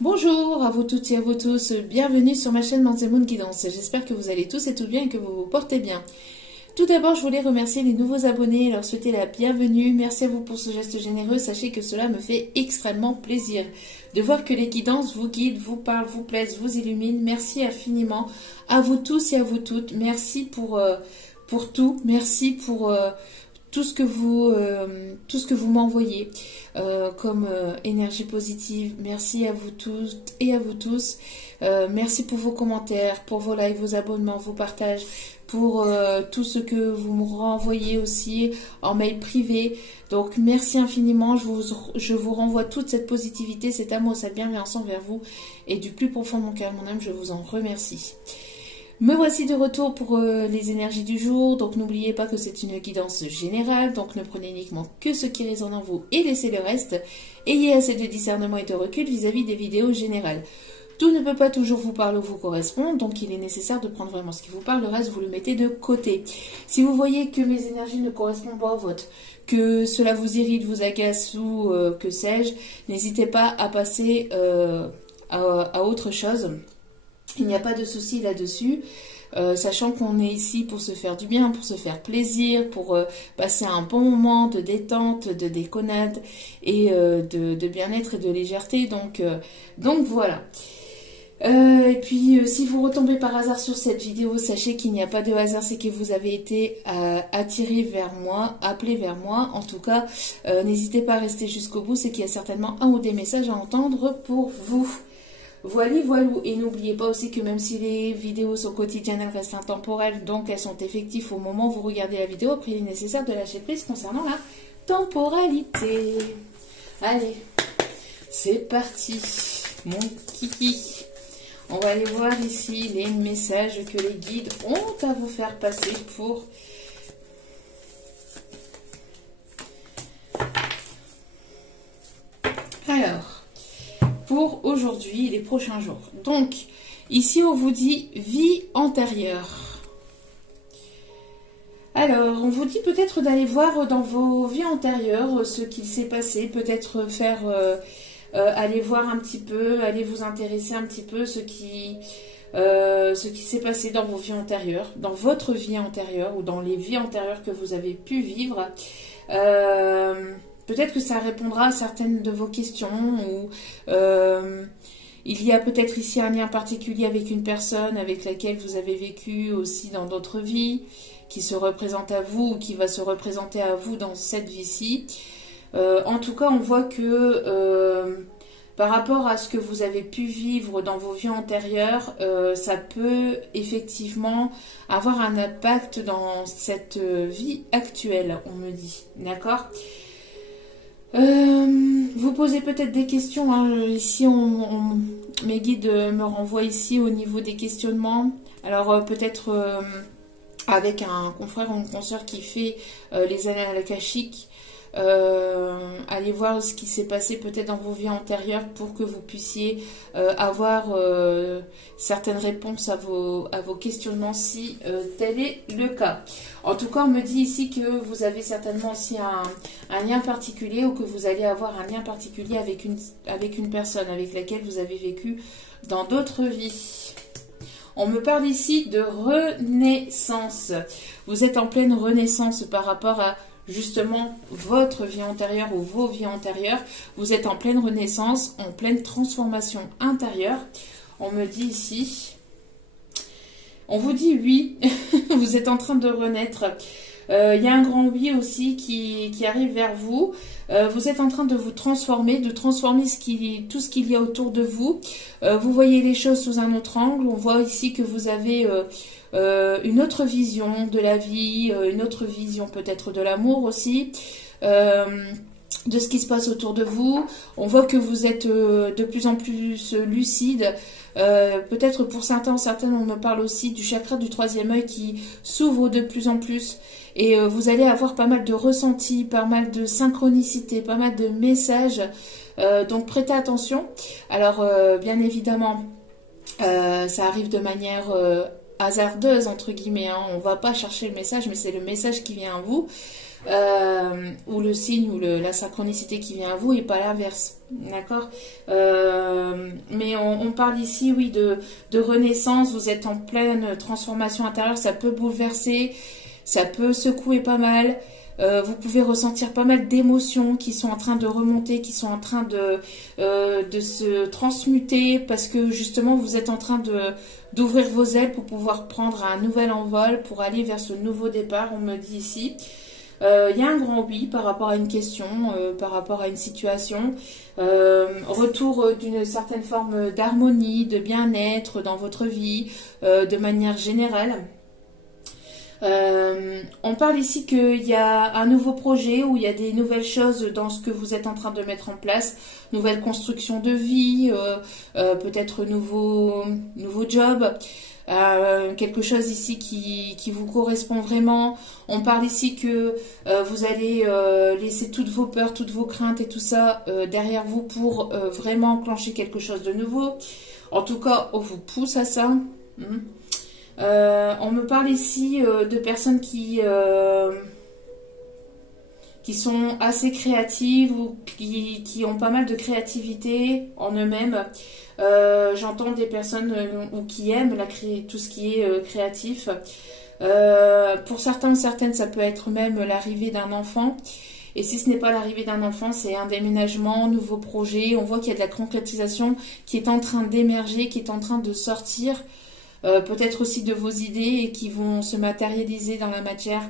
Bonjour à vous toutes et à vous tous, bienvenue sur ma chaîne Manzemoon Guidance. J'espère que vous allez tous et tout bien et que vous vous portez bien. Tout d'abord, je voulais remercier les nouveaux abonnés et leur souhaiter la bienvenue. Merci à vous pour ce geste généreux. Sachez que cela me fait extrêmement plaisir de voir que les guidances vous guident, vous parlent, vous plaisent, vous illuminent. Merci infiniment à vous tous et à vous toutes. Merci pour tout. Merci pour tout ce que vous m'envoyez comme énergie positive. Merci à vous tous et à vous tous. Merci pour vos commentaires, pour vos likes, vos abonnements, vos partages, pour tout ce que vous me renvoyez aussi en mail privé. Donc merci infiniment, je vous renvoie toute cette positivité, cet amour, cette bienveillance envers vous. Et du plus profond de mon cœur, mon âme, je vous en remercie. Me voici de retour pour les énergies du jour, donc n'oubliez pas que c'est une guidance générale, donc ne prenez uniquement que ce qui résonne en vous et laissez le reste. Ayez assez de discernement et de recul vis-à-vis des vidéos générales. Tout ne peut pas toujours vous parler ou vous correspondre, donc il est nécessaire de prendre vraiment ce qui vous parle, le reste vous le mettez de côté. Si vous voyez que mes énergies ne correspondent pas aux vôtres, que cela vous irrite, vous agace ou que sais-je, n'hésitez pas à passer à autre chose. Il n'y a pas de souci là-dessus, sachant qu'on est ici pour se faire du bien, pour se faire plaisir, pour passer un bon moment de détente, de déconnade et de bien-être et de légèreté. Donc voilà. Et puis, si vous retombez par hasard sur cette vidéo, sachez qu'il n'y a pas de hasard, c'est que vous avez été attiré vers moi, appelé vers moi. En tout cas, n'hésitez pas à rester jusqu'au bout, c'est qu'il y a certainement un ou des messages à entendre pour vous. Voilà, voilou. Et n'oubliez pas aussi que même si les vidéos sont quotidiennes, elles restent intemporelles, donc elles sont effectives au moment où vous regardez la vidéo. Après, il est nécessaire de lâcher prise concernant la temporalité. Allez, c'est parti, mon kiki. On va aller voir ici les messages que les guides ont à vous faire passer pour... Alors... pour aujourd'hui et les prochains jours. Donc, ici, on vous dit vie antérieure. Alors, on vous dit peut-être d'aller voir dans vos vies antérieures ce qu'il s'est passé, peut-être faire, aller voir un petit peu, aller vous intéresser un petit peu ce qui s'est passé dans vos vies antérieures, dans votre vie antérieure ou dans les vies antérieures que vous avez pu vivre. Peut-être que ça répondra à certaines de vos questions ou il y a peut-être ici un lien particulier avec une personne avec laquelle vous avez vécu aussi dans d'autres vies, qui se représente à vous ou qui va se représenter à vous dans cette vie-ci. En tout cas, on voit que par rapport à ce que vous avez pu vivre dans vos vies antérieures, ça peut effectivement avoir un impact dans cette vie actuelle, on me dit. D'accord ? Vous posez peut-être des questions, hein. Ici mes guides me renvoient ici au niveau des questionnements. Alors peut-être avec un confrère ou une consoeur qui fait les annales akashiques, allez voir ce qui s'est passé peut-être dans vos vies antérieures pour que vous puissiez avoir certaines réponses à vos questionnements si tel est le cas. En tout cas, on me dit ici que vous avez certainement aussi un lien particulier ou que vous allez avoir un lien particulier avec une personne avec laquelle vous avez vécu dans d'autres vies. On me parle ici de renaissance. Vous êtes en pleine renaissance par rapport à justement votre vie antérieure ou vos vies antérieures. Vous êtes en pleine renaissance, en pleine transformation intérieure. On me dit ici, on vous dit oui, vous êtes en train de renaître. Il y a un grand oui aussi qui arrive vers vous. Vous êtes en train de vous transformer, tout ce qu'il y a autour de vous. Vous voyez les choses sous un autre angle. On voit ici que vous avez une autre vision de la vie, une autre vision peut-être de l'amour aussi, de ce qui se passe autour de vous. On voit que vous êtes de plus en plus lucide. Peut-être pour certaines, on me parle aussi du chakra du troisième œil qui s'ouvre de plus en plus. Et vous allez avoir pas mal de ressentis, pas mal de synchronicité, pas mal de messages. Donc prêtez attention. Alors bien évidemment, ça arrive de manière hasardeuse entre guillemets. Hein. On ne va pas chercher le message, mais c'est le message qui vient à vous. Ou le signe ou la synchronicité qui vient à vous et pas l'inverse. D'accord. mais on parle ici, oui, de renaissance. Vous êtes en pleine transformation intérieure. Ça peut bouleverser, ça peut secouer pas mal. Vous pouvez ressentir pas mal d'émotions qui sont en train de remonter, qui sont en train de se transmuter parce que justement vous êtes en train d'ouvrir vos ailes pour pouvoir prendre un nouvel envol, pour aller vers ce nouveau départ, on me dit ici. Il y a un grand oui par rapport à une question, par rapport à une situation, retour d'une certaine forme d'harmonie, de bien-être dans votre vie, de manière générale. On parle ici qu'il y a un nouveau projet où il y a des nouvelles choses dans ce que vous êtes en train de mettre en place, nouvelle construction de vie, peut-être nouveau job, quelque chose ici qui vous correspond vraiment. On parle ici que vous allez laisser toutes vos peurs, toutes vos craintes et tout ça derrière vous pour vraiment enclencher quelque chose de nouveau. En tout cas, on vous pousse à ça. On me parle ici de personnes qui sont assez créatives ou qui ont pas mal de créativité en eux-mêmes. J'entends des personnes ou qui aiment tout ce qui est créatif. Pour certains ou certaines, ça peut être même l'arrivée d'un enfant. Et si ce n'est pas l'arrivée d'un enfant, c'est un déménagement, nouveau projet. On voit qu'il y a de la concrétisation qui est en train d'émerger, qui est en train de sortir. Peut-être aussi de vos idées et qui vont se matérialiser dans la matière,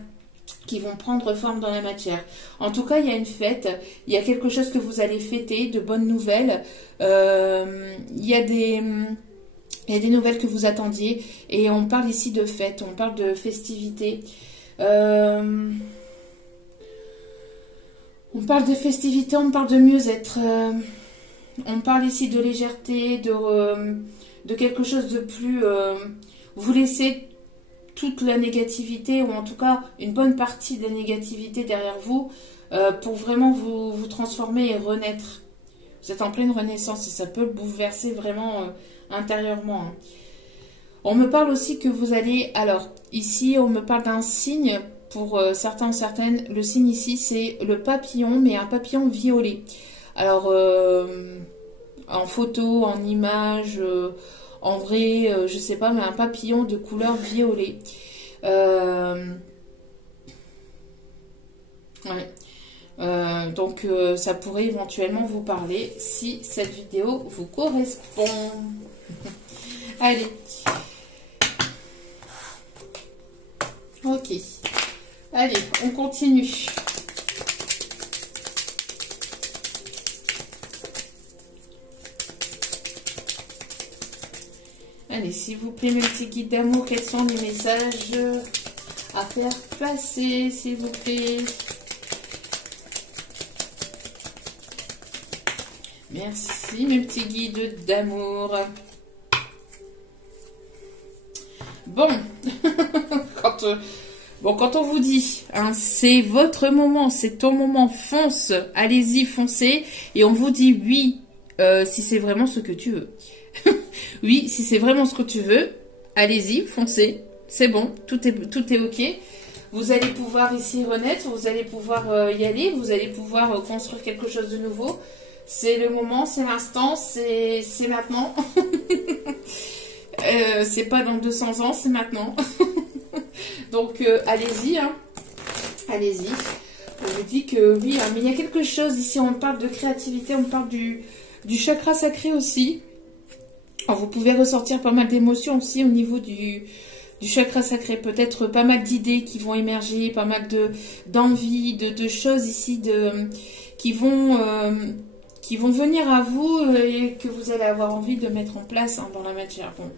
qui vont prendre forme dans la matière. En tout cas, il y a une fête, il y a quelque chose que vous allez fêter, de bonnes nouvelles. Il y a des nouvelles que vous attendiez et on parle ici de fête, on parle de festivités. On parle de festivités, on parle de mieux-être. On parle ici de légèreté, de quelque chose de plus... vous laissez toute la négativité, ou en tout cas une bonne partie de la négativité derrière vous, pour vraiment vous transformer et renaître. Vous êtes en pleine renaissance et ça peut bouleverser vraiment intérieurement. Hein. On me parle aussi que vous allez... Alors, ici, on me parle d'un signe, pour certains ou certaines. Le signe ici, c'est le papillon, mais un papillon violet. Alors... en photo, en image, en vrai, je sais pas, mais un papillon de couleur violet. Donc ça pourrait éventuellement vous parler si cette vidéo vous correspond. Allez. Ok. Allez, on continue. Allez, s'il vous plaît, mes petits guides d'amour, quels sont les messages à faire passer, s'il vous plaît? Merci, mes petits guides d'amour. Bon, quand on vous dit, hein, c'est votre moment, c'est ton moment, fonce, allez-y, foncez, et on vous dit oui, si c'est vraiment ce que tu veux. Oui, si c'est vraiment ce que tu veux, allez-y, foncez, c'est bon, tout est ok. Vous allez pouvoir ici renaître, vous allez pouvoir y aller, vous allez pouvoir construire quelque chose de nouveau. C'est le moment, c'est l'instant, c'est maintenant. C'est pas dans 200 ans, c'est maintenant. Donc allez-y, hein. Allez-y. Je vous dis que oui, hein, mais il y a quelque chose ici, on parle de créativité, on parle du chakra sacré aussi. Alors, vous pouvez ressortir pas mal d'émotions aussi au niveau du chakra sacré. Peut-être pas mal d'idées qui vont émerger, pas mal d'envies, de choses ici qui vont venir à vous et que vous allez avoir envie de mettre en place, hein, dans la matière. Bon,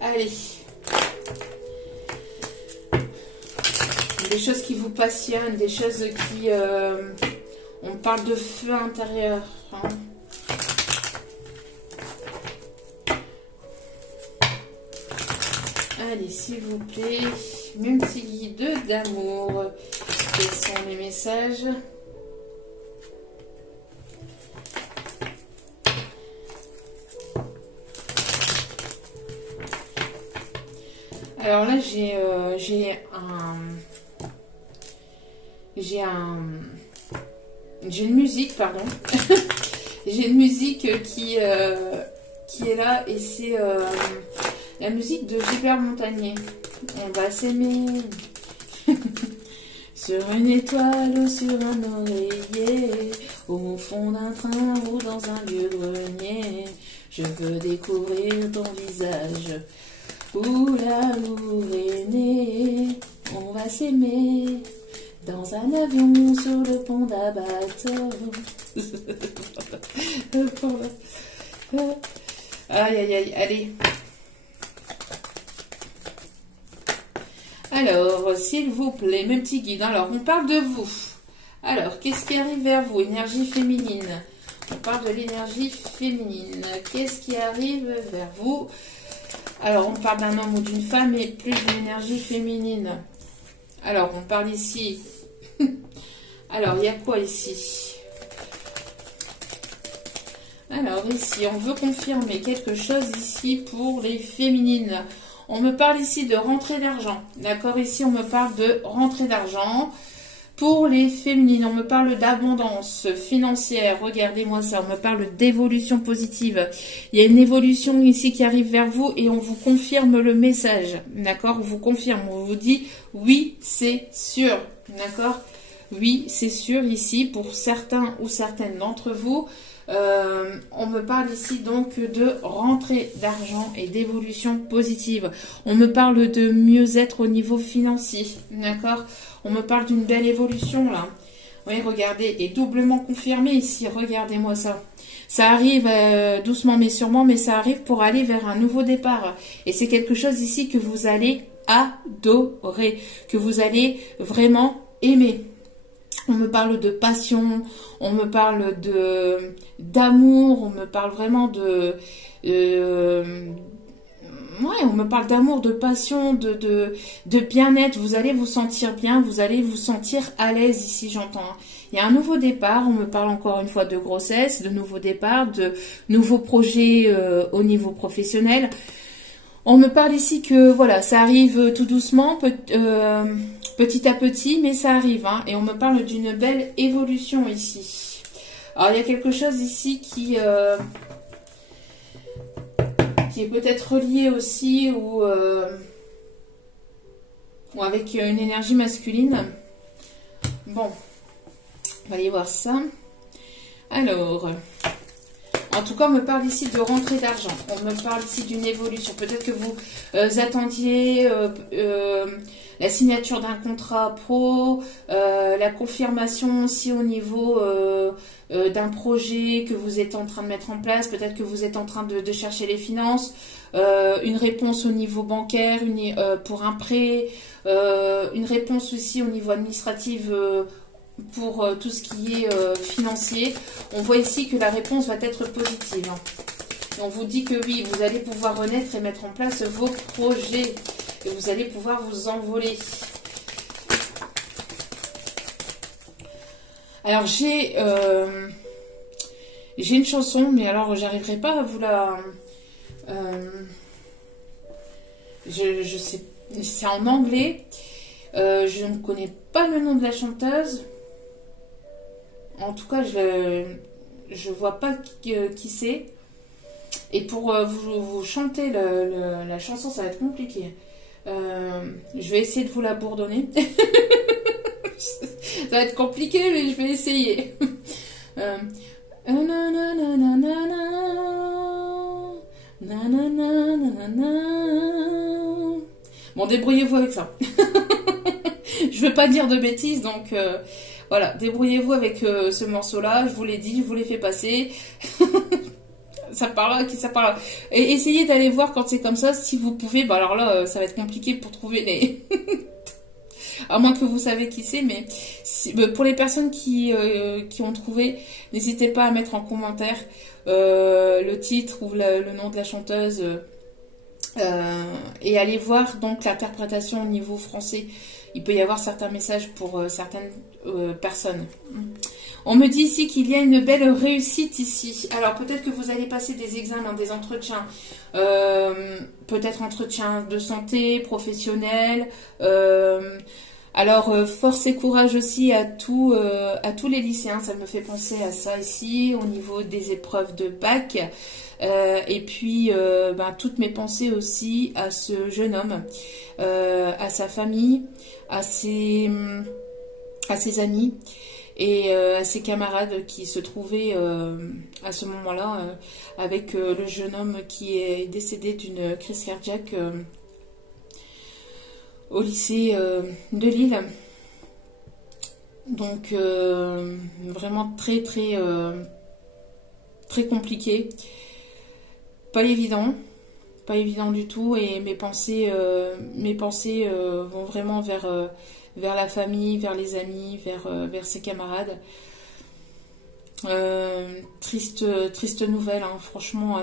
allez. Des choses qui vous passionnent, des choses qui... on parle de feu intérieur, hein. Allez, s'il vous plaît, mes petits guides d'amour, quels sont les messages? Alors là, j'ai une musique, pardon. J'ai une musique qui qui est là et c'est la musique de Gilbert Montagnier. On va s'aimer sur une étoile ou sur un oreiller, au fond d'un train ou dans un vieux grenier. Je veux découvrir ton visage où l'amour est né. On va s'aimer dans un avion sur le pont d'un bateau. Aïe, aïe, aïe, allez. Alors, s'il vous plaît, mes petits guides. Alors, on parle de vous. Alors, qu'est-ce qui arrive vers vous? Énergie féminine. On parle de l'énergie féminine. Qu'est-ce qui arrive vers vous? Alors, on parle d'un homme ou d'une femme et plus d'une énergie féminine. Alors, on parle ici. Alors, il y a quoi ici? Alors, ici, on veut confirmer quelque chose ici pour les féminines. On me parle ici de rentrée d'argent. D'accord? Ici, on me parle de rentrée d'argent. Pour les féminines, on me parle d'abondance financière. Regardez-moi ça, on me parle d'évolution positive. Il y a une évolution ici qui arrive vers vous et on vous confirme le message. D'accord? On vous confirme, on vous dit oui, c'est sûr. D'accord? Oui, c'est sûr ici pour certains ou certaines d'entre vous. On me parle ici donc de rentrée d'argent et d'évolution positive. On me parle de mieux-être au niveau financier. D'accord? On me parle d'une belle évolution là. Oui, regardez, et doublement confirmé ici. Regardez-moi ça. Ça arrive doucement mais sûrement, mais ça arrive pour aller vers un nouveau départ. Et c'est quelque chose ici que vous allez adorer, que vous allez vraiment aimer. On me parle de passion, on me parle d'amour, on me parle vraiment ouais, on me parle d'amour, de passion, de bien-être. Vous allez vous sentir bien, vous allez vous sentir à l'aise ici, j'entends. Il y a un nouveau départ, on me parle encore une fois de grossesse, de nouveau départ, de nouveaux projets au niveau professionnel. On me parle ici que voilà, ça arrive tout doucement, petit à petit, mais ça arrive. Hein, et on me parle d'une belle évolution ici. Alors il y a quelque chose ici qui est peut-être relié aussi ou avec une énergie masculine. Bon, on va aller voir ça. Alors... En tout cas, on me parle ici de rentrée d'argent. On me parle ici d'une évolution. Peut-être que vous attendiez la signature d'un contrat pro, la confirmation aussi au niveau d'un projet que vous êtes en train de mettre en place. Peut-être que vous êtes en train de chercher les finances, une réponse au niveau bancaire pour un prêt, une réponse aussi au niveau administratif pour tout ce qui est financier. On voit ici que la réponse va être positive. Et on vous dit que oui, vous allez pouvoir renaître et mettre en place vos projets. Et vous allez pouvoir vous envoler. Alors j'ai une chanson, mais alors j'arriverai pas à vous la... je sais, c'est en anglais. Je ne connais pas le nom de la chanteuse. En tout cas, je vois pas qui c'est. Et pour vous chanter la chanson, ça va être compliqué. Je vais essayer de vous la bourdonner. Ça va être compliqué, mais je vais essayer. Bon, débrouillez-vous avec ça. Je veux pas dire de bêtises, donc... Voilà, débrouillez-vous avec ce morceau-là, je vous l'ai dit, je vous l'ai fait passer. Ça parle, ça parle. Et essayez d'aller voir quand c'est comme ça, si vous pouvez. Bah alors là, ça va être compliqué pour trouver les... à moins que vous savez qui c'est, mais pour les personnes qui ont trouvé, n'hésitez pas à mettre en commentaire le titre ou le nom de la chanteuse et allez voir donc l'interprétation au niveau français. Il peut y avoir certains messages pour certaines personnes. On me dit ici qu'il y a une belle réussite ici. Alors peut-être que vous allez passer des examens, des entretiens. Peut-être entretien de santé, professionnel. Alors, force et courage aussi à tous les lycéens. Ça me fait penser à ça ici, au niveau des épreuves de bac. Et puis, toutes mes pensées aussi à ce jeune homme, à sa famille, à ses amis et à ses camarades qui se trouvaient à ce moment-là avec le jeune homme qui est décédé d'une crise cardiaque au lycée de Lille. Donc vraiment très très très compliqué, pas évident du tout, et mes pensées vont vraiment vers la famille, vers les amis, vers ses camarades. Triste nouvelle, hein, franchement,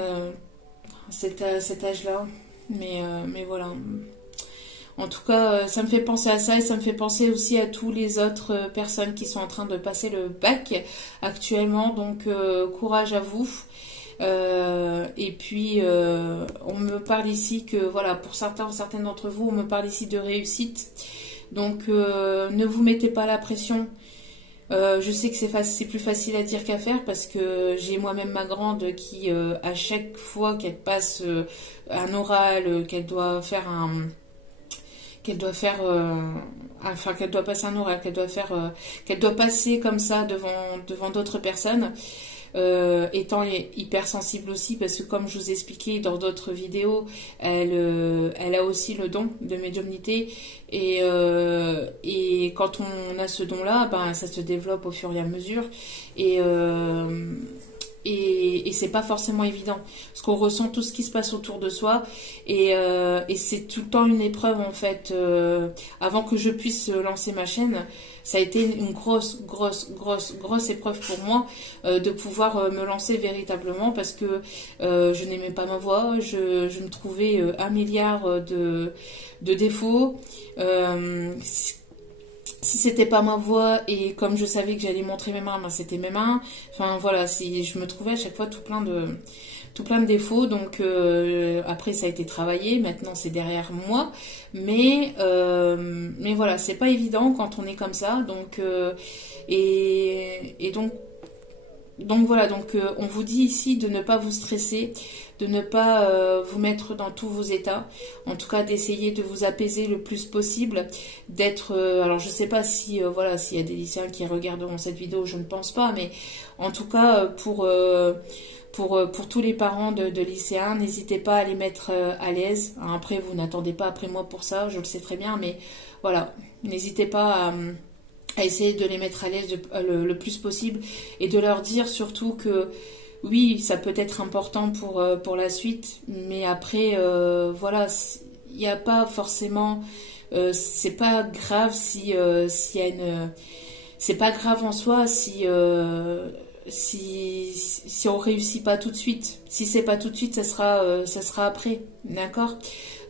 cet âge-là. Mais voilà. En tout cas, ça me fait penser à ça, et ça me fait penser aussi à tous les autres personnes qui sont en train de passer le bac actuellement. Donc, courage à vous. Et puis, on me parle ici que, voilà, pour certaines d'entre vous, on me parle ici de réussite. Donc, ne vous mettez pas la pression. Je sais que c'est plus facile à dire qu'à faire, parce que j'ai moi-même ma grande qui, à chaque fois qu'elle passe un oral, qu'elle doit passer un oral, qu'elle doit passer comme ça devant d'autres personnes, étant hypersensible aussi, parce que comme je vous ai expliqué dans d'autres vidéos, elle a aussi le don de médiumnité, et quand on a ce don-là, ça se développe au fur et à mesure, et c'est pas forcément évident, parce qu'on ressent tout ce qui se passe autour de soi, et c'est tout le temps une épreuve en fait. Avant que je puisse lancer ma chaîne, ça a été une grosse épreuve pour moi, de pouvoir me lancer véritablement, parce que je n'aimais pas ma voix, je me trouvais un milliard de défauts. Si c'était pas ma voix, et comme je savais que j'allais montrer mes mains, c'était mes mains. Enfin voilà, je me trouvais à chaque fois tout plein de défauts. Donc après ça a été travaillé, maintenant c'est derrière moi. Mais voilà, c'est pas évident quand on est comme ça. Donc donc voilà, on vous dit ici de ne pas vous stresser, de ne pas vous mettre dans tous vos états, en tout cas d'essayer de vous apaiser le plus possible, d'être, alors je sais pas si voilà, s'il y a des lycéens qui regarderont cette vidéo, je ne pense pas, mais en tout cas pour tous les parents de lycéens, n'hésitez pas à les mettre à l'aise. Après, vous n'attendez pas après moi pour ça, je le sais très bien, mais voilà, n'hésitez pas à essayer de les mettre à l'aise le plus possible, et de leur dire surtout que oui, ça peut être important pour la suite, mais après, voilà, il n'y a pas forcément, c'est pas grave s'il y a c'est pas grave en soi si on réussit pas tout de suite. Si c'est pas tout de suite, ça sera après, d'accord?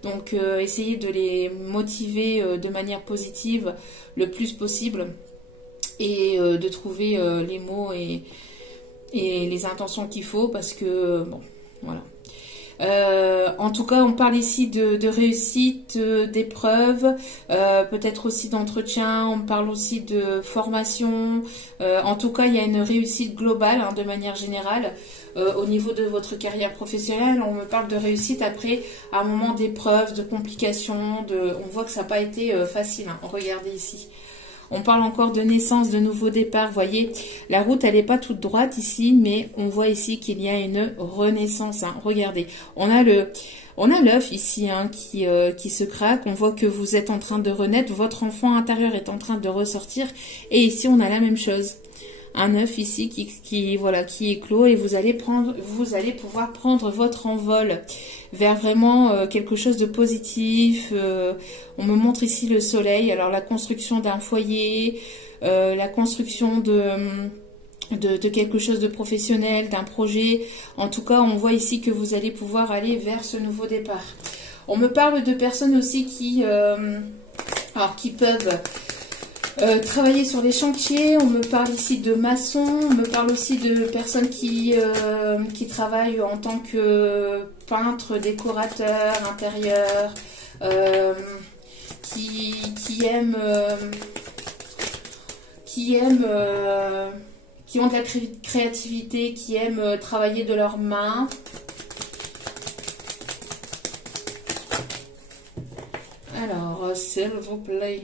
Donc essayez de les motiver de manière positive le plus possible, et de trouver les mots et les intentions qu'il faut, parce que bon, voilà. En tout cas, on parle ici de réussite, d'épreuves, peut-être aussi d'entretien, on parle aussi de formation. En tout cas, il y a une réussite globale, hein, de manière générale. Au niveau de votre carrière professionnelle, on me parle de réussite après un moment d'épreuve, de complications, on voit que ça n'a pas été facile, hein. Regardez ici. On parle encore de naissance, de nouveau départ. Vous voyez, la route, elle n'est pas toute droite ici, mais on voit ici qu'il y a une renaissance, hein. Regardez, on a l'œuf ici, hein, qui se craque. On voit que vous êtes en train de renaître. Votre enfant intérieur est en train de ressortir. Et ici, on a la même chose. Un œuf ici qui éclot, et vous allez pouvoir prendre votre envol vers vraiment quelque chose de positif. On me montre ici le soleil, alors la construction d'un foyer, la construction de quelque chose de professionnel, d'un projet. En tout cas, on voit ici que vous allez pouvoir aller vers ce nouveau départ. On me parle de personnes aussi qui peuvent travailler sur les chantiers. On me parle ici de maçons, on me parle aussi de personnes qui travaillent en tant que peintre, décorateur, intérieur, qui aiment, qui ont de la créativité, qui aiment travailler de leurs mains. Alors, s'il vous plaît.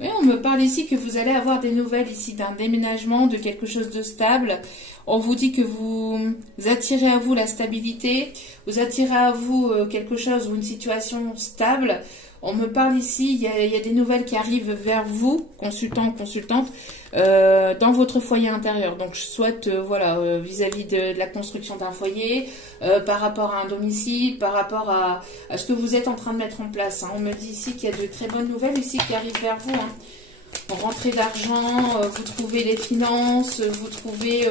Oui, on me parle ici que vous allez avoir des nouvelles ici d'un déménagement, de quelque chose de stable. On vous dit que vous attirez à vous la stabilité, vous attirez à vous quelque chose ou une situation stable. On me parle ici, il y a des nouvelles qui arrivent vers vous, consultant ou consultante, dans votre foyer intérieur. Donc, soit voilà, vis-à-vis de la construction d'un foyer, par rapport à un domicile, par rapport à ce que vous êtes en train de mettre en place. Hein. On me dit ici qu'il y a de très bonnes nouvelles ici qui arrivent vers vous. Hein. Rentrée d'argent, vous trouvez les finances, vous trouvez,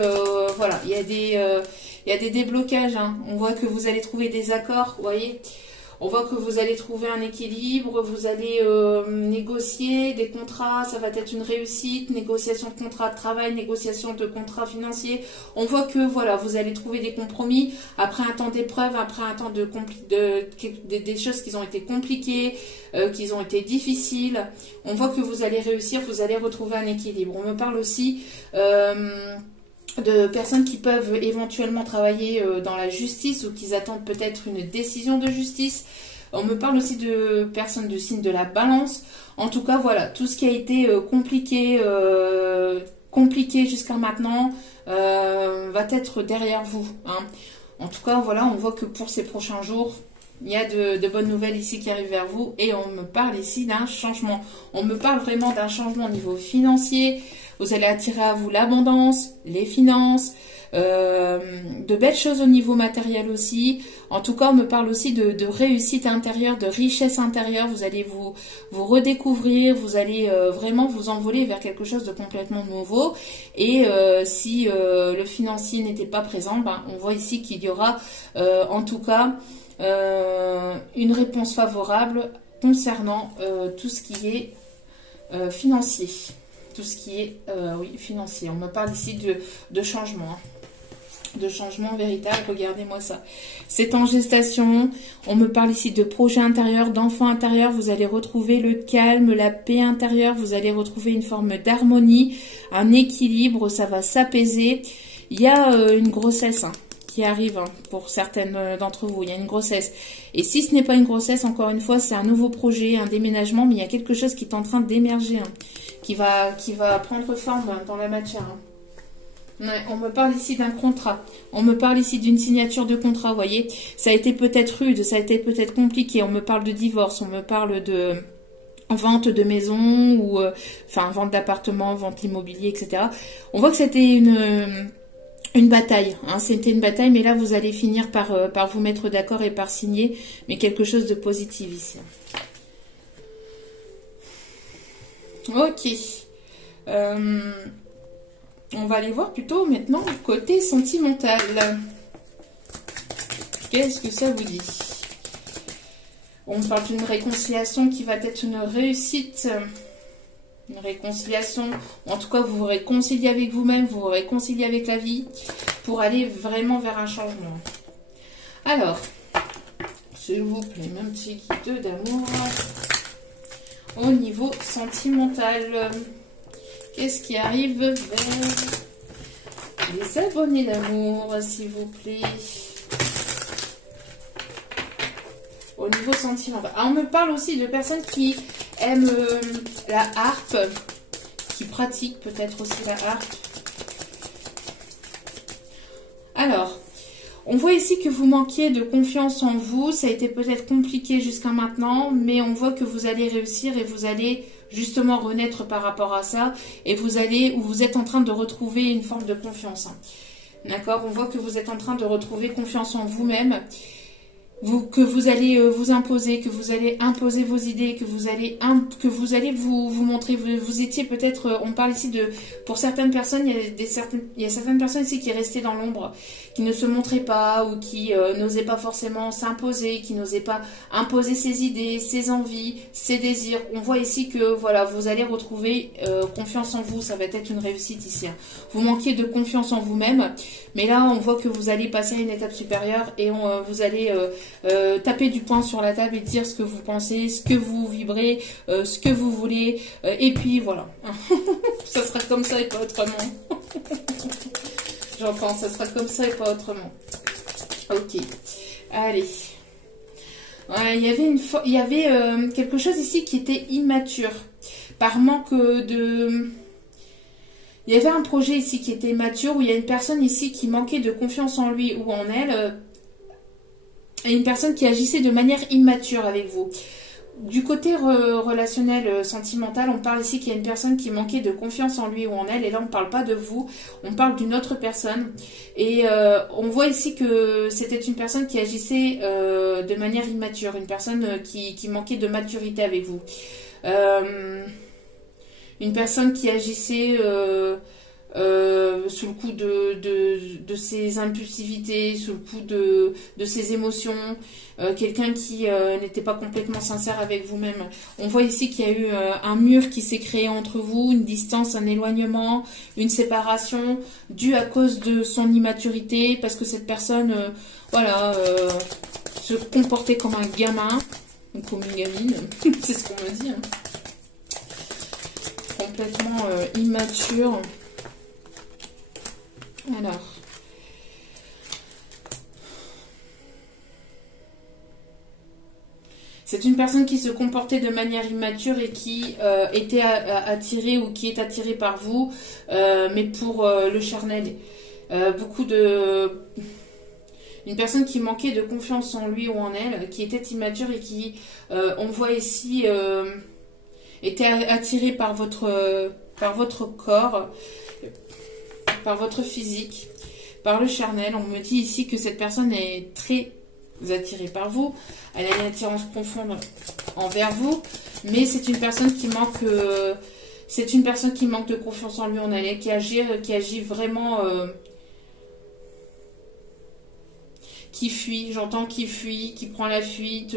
voilà, il y a des déblocages. Hein. On voit que vous allez trouver des accords, vous voyez. On voit que vous allez trouver un équilibre, vous allez négocier des contrats, ça va être une réussite, négociation de contrat de travail, négociation de contrat financier. On voit que voilà, vous allez trouver des compromis après un temps d'épreuve, après un temps des choses qui ont été compliquées, qui ont été difficiles. On voit que vous allez réussir, vous allez retrouver un équilibre. On me parle aussi de personnes qui peuvent éventuellement travailler dans la justice ou qui attendent peut-être une décision de justice. On me parle aussi de personnes du signe de la balance. En tout cas, voilà, tout ce qui a été compliqué jusqu'à maintenant va être derrière vous. Hein. En tout cas, voilà, on voit que pour ces prochains jours, il y a de bonnes nouvelles ici qui arrivent vers vous et on me parle ici d'un changement. On me parle vraiment d'un changement au niveau financier. Vous allez attirer à vous l'abondance, les finances, de belles choses au niveau matériel aussi. En tout cas, on me parle aussi de réussite intérieure, de richesse intérieure. Vous allez vous redécouvrir, vous allez vraiment vous envoler vers quelque chose de complètement nouveau. Et si le financier n'était pas présent, ben, on voit ici qu'il y aura en tout cas une réponse favorable concernant tout ce qui est financier. Tout ce qui est oui, financier. On me parle ici de changement. Hein. De changement véritable. Regardez-moi ça. C'est en gestation. On me parle ici de projet intérieur, d'enfant intérieur. Vous allez retrouver le calme, la paix intérieure. Vous allez retrouver une forme d'harmonie, un équilibre. Ça va s'apaiser. Il y a une grossesse qui arrive pour certaines d'entre vous. Il y a une grossesse. Et si ce n'est pas une grossesse, encore une fois, c'est un nouveau projet, un déménagement. Mais il y a quelque chose qui est en train d'émerger. Qui va prendre forme dans la matière. Ouais, on me parle ici d'un contrat. On me parle ici d'une signature de contrat, vous voyez. Ça a été peut-être rude, ça a été peut-être compliqué. On me parle de divorce, on me parle de vente de maison, ou enfin vente d'appartement, vente immobilier, etc. On voit que c'était une bataille. Hein. C'était une bataille, mais là, vous allez finir par vous mettre d'accord et par signer. Mais quelque chose de positif ici. Ok. On va aller voir plutôt maintenant le côté sentimental. Qu'est-ce que ça vous dit? On parle d'une réconciliation qui va être une réussite. Une réconciliation. En tout cas, vous vous réconciliez avec vous-même, vous vous réconciliez avec la vie pour aller vraiment vers un changement. Alors, s'il vous plaît, un petit guide d'amour. Au niveau sentimental, qu'est-ce qui arrive vers les abonnés d'amour, s'il vous plaît? Au niveau sentimental. Ah, on me parle aussi de personnes qui aiment la harpe, qui pratiquent peut-être aussi la harpe. Alors, on voit ici que vous manquiez de confiance en vous. Ça a été peut-être compliqué jusqu'à maintenant, mais on voit que vous allez réussir et vous allez justement renaître par rapport à ça. Et vous êtes en train de retrouver une forme de confiance. D'accord? On voit que vous êtes en train de retrouver confiance en vous-même. Que vous allez vous imposer, que vous allez imposer vos idées, que vous allez vous montrer. Vous étiez peut-être, on parle ici de, pour certaines personnes, il y a certaines personnes ici qui restaient dans l'ombre, qui ne se montraient pas ou qui n'osaient pas forcément s'imposer, qui n'osaient pas imposer ses idées, ses envies, ses désirs. On voit ici que voilà, vous allez retrouver confiance en vous. Ça va être une réussite ici. Vous manquiez de confiance en vous-même, mais là on voit que vous allez passer à une étape supérieure et vous allez taper du poing sur la table et dire ce que vous pensez, ce que vous vibrez, ce que vous voulez. Et puis voilà. Ça sera comme ça et pas autrement. J'entends, ça sera comme ça et pas autrement. Ok. Allez. Ouais, il y avait quelque chose ici qui était immature. Par manque de... Il y avait un projet ici qui était mature, où il y a une personne ici qui manquait de confiance en lui ou en elle, et une personne qui agissait de manière immature avec vous. Du côté relationnel, sentimental, on parle ici qu'il y a une personne qui manquait de confiance en lui ou en elle, et là on ne parle pas de vous, on parle d'une autre personne. Et on voit ici que c'était une personne qui agissait de manière immature, une personne qui manquait de maturité avec vous. Une personne qui agissait sous le coup de ses impulsivités, sous le coup de ses émotions, quelqu'un qui n'était pas complètement sincère avec vous-même. On voit ici qu'il y a eu un mur qui s'est créé entre vous, une distance, un éloignement, une séparation due à cause de son immaturité, parce que cette personne, voilà, se comportait comme un gamin, ou comme une gamine, c'est ce qu'on me dit, hein. Complètement immature. Alors, c'est une personne qui se comportait de manière immature et qui était attirée ou qui est attirée par vous, mais pour le charnel. Une personne qui manquait de confiance en lui ou en elle, qui était immature et qui, on voit ici, était attirée par votre corps, par votre physique, par le charnel. On me dit ici que cette personne est très attirée par vous. Elle a une attirance profonde envers vous, mais c'est une personne qui manque de confiance en lui, en elle, qui agit vraiment, qui fuit. J'entends qui fuit, qui prend la fuite,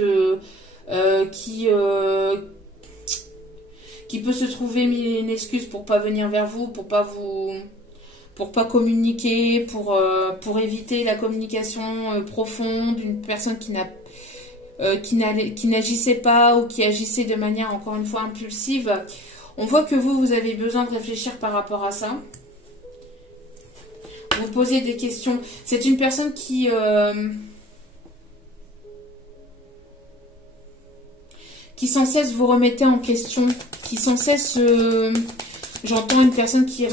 qui peut se trouver une excuse pour pas venir vers vous, pour pas communiquer, pour éviter la communication profonde, une personne qui n'agissait pas ou qui agissait de manière encore une fois impulsive. On voit que vous avez besoin de réfléchir par rapport à ça. Vous posez des questions. C'est une personne qui sans cesse vous remettez en question, qui sans cesse, j'entends une personne qui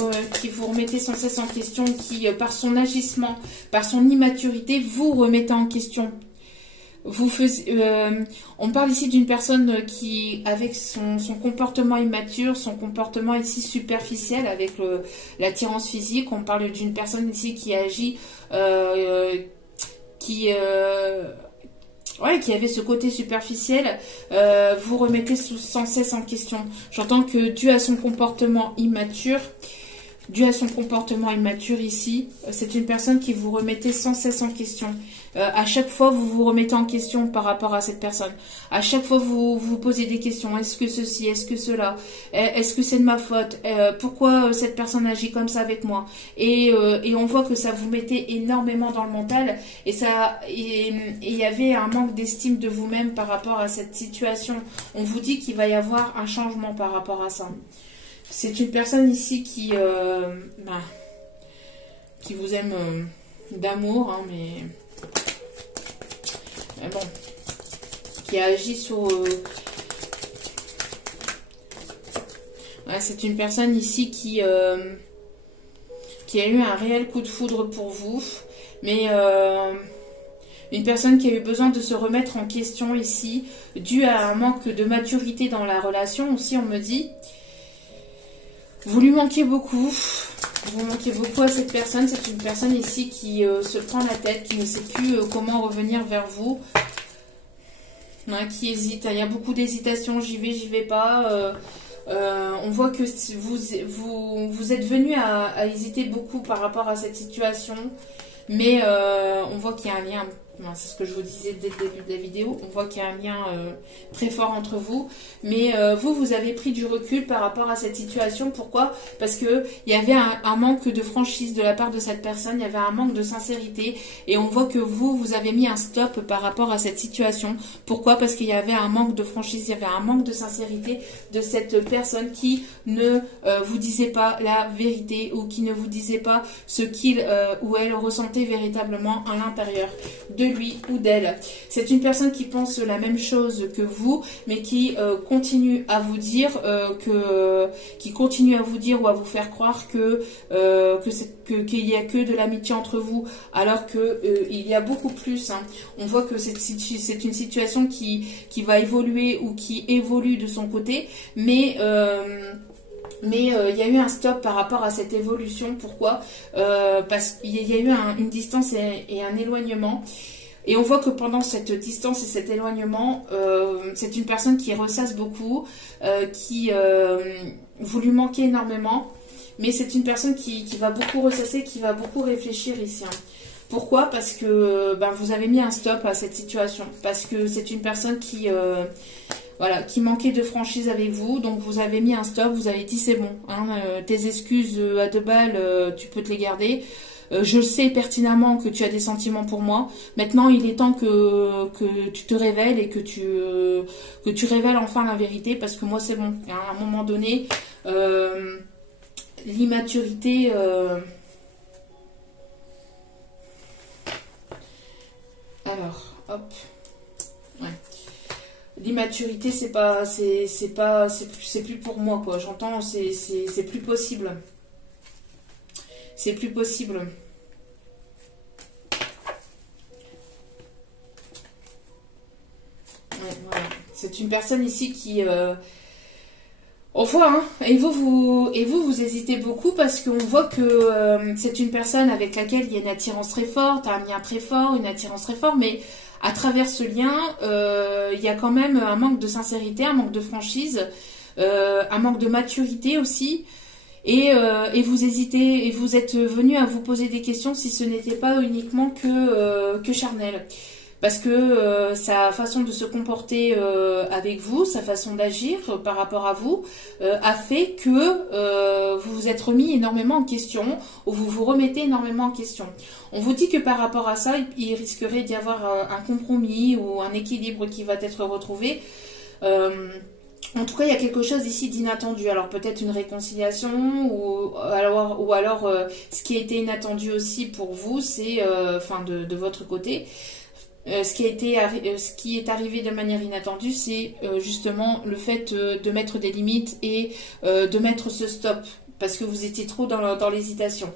vous remettez sans cesse en question, qui par son agissement, par son immaturité, vous remettez en question. On parle ici d'une personne qui, avec son comportement immature, son comportement ici superficiel, avec l'attirance physique, on parle d'une personne ici qui agit, qui avait ce côté superficiel, vous remettez sans cesse en question. J'entends que dû à son comportement immature ici, c'est une personne qui vous remettez sans cesse en question. À chaque fois, vous vous remettez en question par rapport à cette personne. À chaque fois, vous vous posez des questions. Est-ce que ceci? Est-ce que cela? Est-ce que c'est de ma faute? Pourquoi cette personne agit comme ça avec moi? Et on voit que ça vous mettait énormément dans le mental. Et il y avait un manque d'estime de vous-même par rapport à cette situation. On vous dit qu'il va y avoir un changement par rapport à ça. C'est une personne ici qui vous aime d'amour, hein, mais bon, qui a agi sur... c'est une personne ici qui a eu un réel coup de foudre pour vous, mais une personne qui a eu besoin de se remettre en question ici, dû à un manque de maturité dans la relation aussi, on me dit. Vous lui manquez beaucoup. Vous manquez beaucoup à cette personne. C'est une personne ici qui se prend la tête, qui ne sait plus comment revenir vers vous. Qui hésite. Il y a beaucoup d'hésitation. J'y vais pas. On voit que vous êtes venu à hésiter beaucoup par rapport à cette situation. Mais on voit qu'il y a un lien C'est ce que je vous disais dès le début de la vidéo. On voit qu'il y a un lien très fort entre vous. Mais vous avez pris du recul par rapport à cette situation. Pourquoi? Parce qu'il y avait un manque de franchise de la part de cette personne. Il y avait un manque de sincérité. Et on voit que vous avez mis un stop par rapport à cette situation. Pourquoi? Parce qu'il y avait un manque de franchise. Il y avait un manque de sincérité de cette personne qui ne vous disait pas la vérité ou qui ne vous disait pas ce qu'il ou elle ressentait véritablement à l'intérieur de lui ou d'elle. C'est une personne qui pense la même chose que vous, mais qui continue à vous dire ou à vous faire croire qu'il y a que de l'amitié entre vous, alors que il y a beaucoup plus. On voit que c'est une situation qui va évoluer ou qui évolue de son côté, mais il y a eu un stop par rapport à cette évolution. Pourquoi? Parce qu'il y a eu une distance et un éloignement. Et on voit que pendant cette distance et cet éloignement, c'est une personne qui ressasse beaucoup, vous lui manquez énormément, mais c'est une personne qui va beaucoup ressasser, qui va beaucoup réfléchir ici. Pourquoi? Parce que vous avez mis un stop à cette situation, parce que c'est une personne qui manquait de franchise avec vous, donc vous avez mis un stop, vous avez dit c'est bon, tes excuses à 2 balles, tu peux te les garder. Je sais pertinemment que tu as des sentiments pour moi. Maintenant, il est temps que tu te révèles et que tu révèles enfin la vérité, parce que moi, c'est bon. À un moment donné, l'immaturité... Alors, hop. Ouais. L'immaturité, c'est plus pour moi, quoi. J'entends, c'est plus possible. C'est plus possible. Ouais, voilà. C'est une personne ici qui... on voit, et vous hésitez beaucoup parce qu'on voit que c'est une personne avec laquelle il y a une attirance très forte, un lien très fort, une attirance très forte, mais à travers ce lien, il y a quand même un manque de sincérité, un manque de franchise, un manque de maturité aussi. Et vous hésitez, et vous êtes venu à vous poser des questions si ce n'était pas uniquement que charnel. Parce que sa façon de se comporter avec vous, sa façon d'agir par rapport à vous, a fait que vous vous êtes remis énormément en question, ou vous vous remettez énormément en question. On vous dit que par rapport à ça, il risquerait d'y avoir un compromis ou un équilibre qui va être retrouvé. En tout cas, il y a quelque chose ici d'inattendu. Alors peut-être une réconciliation ou alors ce qui a été inattendu aussi pour vous, c'est de votre côté. Ce qui est arrivé de manière inattendue, c'est justement le fait de mettre des limites et de mettre ce stop, parce que vous étiez trop dans l'hésitation.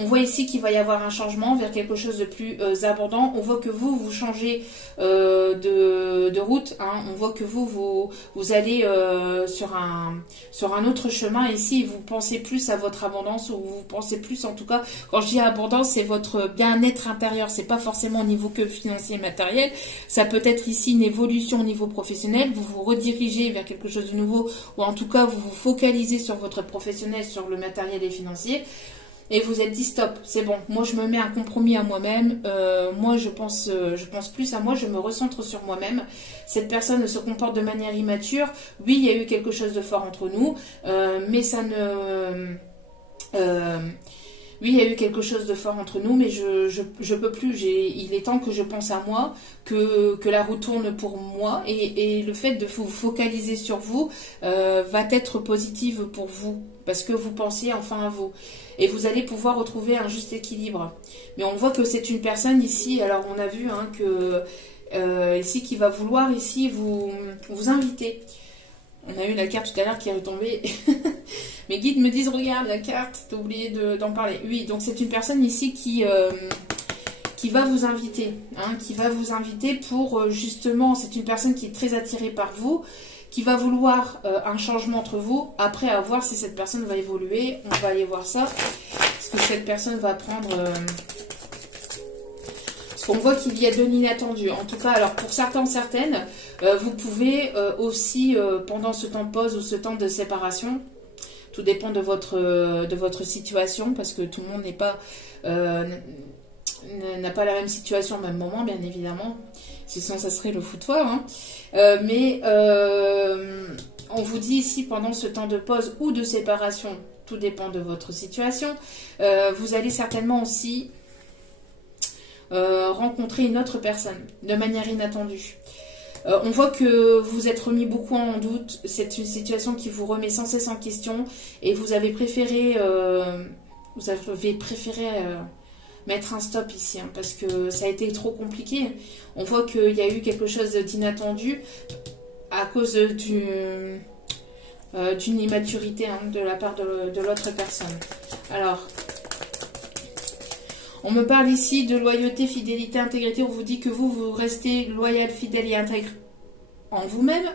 On voit ici qu'il va y avoir un changement vers quelque chose de plus abondant. On voit que vous changez de route. On voit que vous allez sur un autre chemin. Ici, vous pensez plus à votre abondance, ou vous pensez plus, en tout cas, quand je dis abondance, c'est votre bien-être intérieur. C'est pas forcément au niveau que financier et matériel. Ça peut être ici une évolution au niveau professionnel. Vous vous redirigez vers quelque chose de nouveau, ou en tout cas, vous vous focalisez sur votre professionnel, sur le matériel et financier. Et vous êtes dit stop, c'est bon, moi je me mets un compromis à moi-même, moi je pense plus à moi, je me recentre sur moi-même. Cette personne se comporte de manière immature. Oui, il y a eu quelque chose de fort entre nous, mais ça ne... oui, il y a eu quelque chose de fort entre nous, mais je peux plus. Il est temps que je pense à moi, que la roue tourne pour moi, et le fait de vous focaliser sur vous va être positive pour vous, parce que vous pensez enfin à vous. Et vous allez pouvoir retrouver un juste équilibre. Mais on voit que c'est une personne ici, alors on a vu que ici qui va vouloir ici vous inviter. On a eu la carte tout à l'heure qui est retombée. Mes guides me disent, regarde la carte, t'as oublié d'en parler. Oui, donc c'est une personne ici qui va vous inviter. Qui va vous inviter pour justement, c'est une personne qui est très attirée par vous, qui va vouloir un changement entre vous. Après, à voir si cette personne va évoluer. On va aller voir ça. Est-ce que cette personne va prendre... Parce qu'on voit qu'il y a de l'inattendu. En tout cas, alors pour certains, certaines, vous pouvez aussi, pendant ce temps de pause ou ce temps de séparation, tout dépend de votre situation, parce que tout le monde n'est pas... n'a pas la même situation au même moment, bien évidemment. Sinon, ça serait le foutoir. Hein. On vous dit ici, pendant ce temps de pause ou de séparation, tout dépend de votre situation, vous allez certainement aussi rencontrer une autre personne de manière inattendue. On voit que vous êtes remis beaucoup en doute. C'est une situation qui vous remet sans cesse en question et vous avez préféré, mettre un stop ici hein, parce que ça a été trop compliqué. On voit qu'il y a eu quelque chose d'inattendu à cause d'une immaturité hein, de la part de l'autre personne. Alors, on me parle ici de loyauté, fidélité, intégrité. On vous dit que vous restez loyal, fidèle et intègre en vous-même.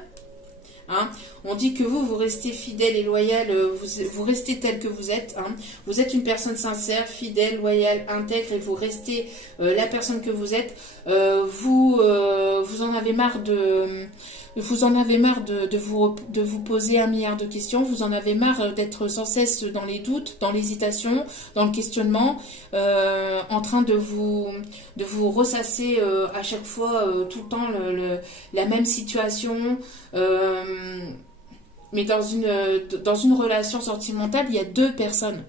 Hein. On dit que vous restez fidèle et loyal, vous restez tel que vous êtes. Hein. Vous êtes une personne sincère, fidèle, loyale, intègre et vous restez la personne que vous êtes. Vous en avez marre de vous poser un milliard de questions. Vous en avez marre d'être sans cesse dans les doutes, dans l'hésitation, dans le questionnement, en train de vous ressasser à chaque fois, tout le temps, la même situation. Mais dans une relation sentimentale, il y a deux personnes.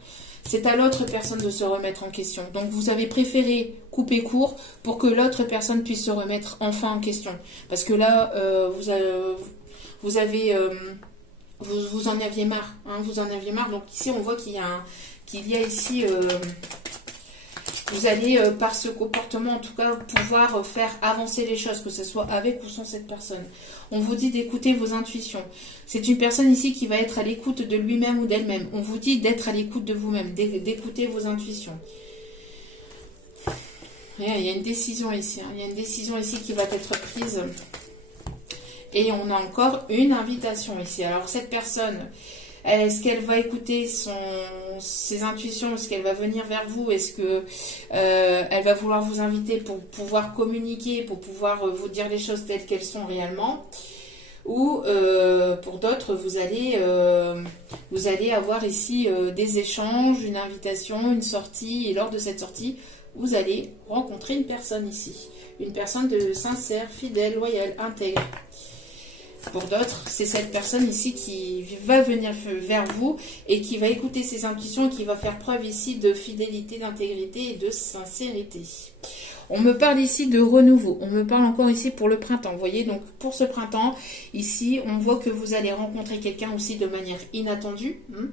C'est à l'autre personne de se remettre en question. Donc vous avez préféré couper court pour que l'autre personne puisse se remettre enfin en question. Parce que là, vous en aviez marre. Hein, vous en aviez marre. Donc ici, on voit qu'il y a ici... vous allez, par ce comportement, en tout cas, pouvoir faire avancer les choses, que ce soit avec ou sans cette personne. On vous dit d'écouter vos intuitions. C'est une personne ici qui va être à l'écoute de lui-même ou d'elle-même. On vous dit d'être à l'écoute de vous-même, d'écouter vos intuitions. Il y a une décision ici. Hein. Il y a une décision ici qui va être prise. Et on a encore une invitation ici. Alors, cette personne... Est-ce qu'elle va écouter ses intuitions? Est-ce qu'elle va venir vers vous? Est-ce que elle va vouloir vous inviter pour pouvoir communiquer, pour pouvoir vous dire les choses telles qu'elles sont réellement? Ou pour d'autres, vous allez avoir ici des échanges, une invitation, une sortie. Et lors de cette sortie, vous allez rencontrer une personne ici. Une personne de sincère, fidèle, loyale, intègre. Pour d'autres, c'est cette personne ici qui va venir vers vous et qui va écouter ses intuitions et qui va faire preuve ici de fidélité, d'intégrité et de sincérité. On me parle ici de renouveau. On me parle encore ici pour le printemps. Vous voyez, donc pour ce printemps, ici, on voit que vous allez rencontrer quelqu'un aussi de manière inattendue, hein,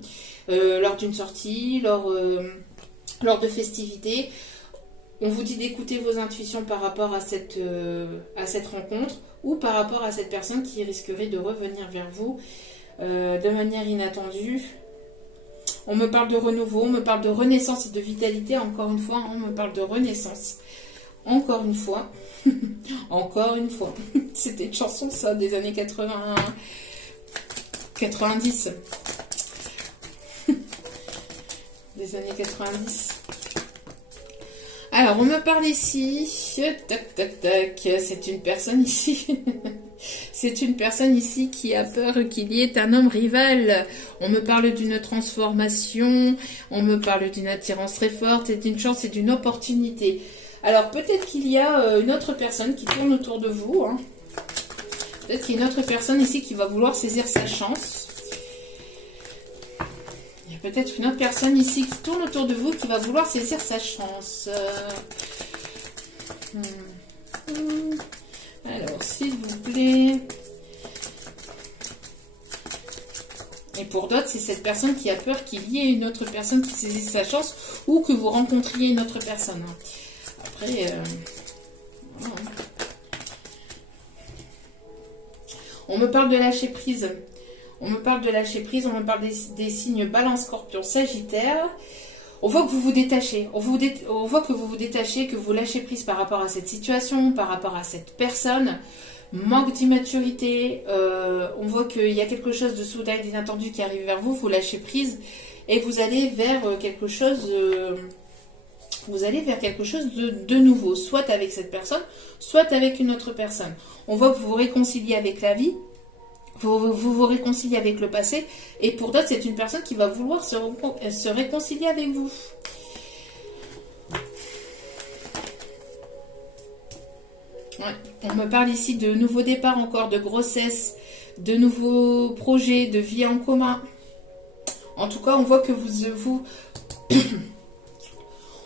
lors d'une sortie, lors de festivités. On vous dit d'écouter vos intuitions par rapport à cette rencontre ou par rapport à cette personne qui risquerait de revenir vers vous de manière inattendue. On me parle de renouveau, on me parle de renaissance et de vitalité. Encore une fois, on me parle de renaissance. Encore une fois. Encore une fois. C'était une chanson, ça, des années 80, 90. Des années 90. Alors, on me parle ici, tac, tac, tac, c'est une personne ici, c'est une personne ici qui a peur qu'il y ait un homme rival. On me parle d'une transformation, on me parle d'une attirance très forte, et d'une chance et d'une opportunité. Alors, peut-être qu'il y a une autre personne qui tourne autour de vous, hein. Peut-être qu'il y a une autre personne ici qui va vouloir saisir sa chance. Peut-être une autre personne ici qui tourne autour de vous qui va vouloir saisir sa chance. Alors, s'il vous plaît. Et pour d'autres, c'est cette personne qui a peur qu'il y ait une autre personne qui saisisse sa chance ou que vous rencontriez une autre personne. Après, voilà. On me parle de lâcher prise. On me parle de lâcher prise, on me parle des signes Balance, Scorpion, Sagittaire. On voit que vous vous détachez. On voit que vous vous détachez, que vous lâchez prise par rapport à cette situation, par rapport à cette personne. Manque d'immaturité. On voit qu'il y a quelque chose de soudain et d'inattendu qui arrive vers vous. Vous lâchez prise et vous allez vers quelque chose... de nouveau, soit avec cette personne, soit avec une autre personne. On voit que vous vous réconciliez avec la vie. Vous réconciliez avec le passé. Et pour d'autres, c'est une personne qui va vouloir se réconcilier avec vous. Ouais. On me parle ici de nouveaux départs encore, de grossesse, de nouveaux projets, de vie en commun. En tout cas, on voit que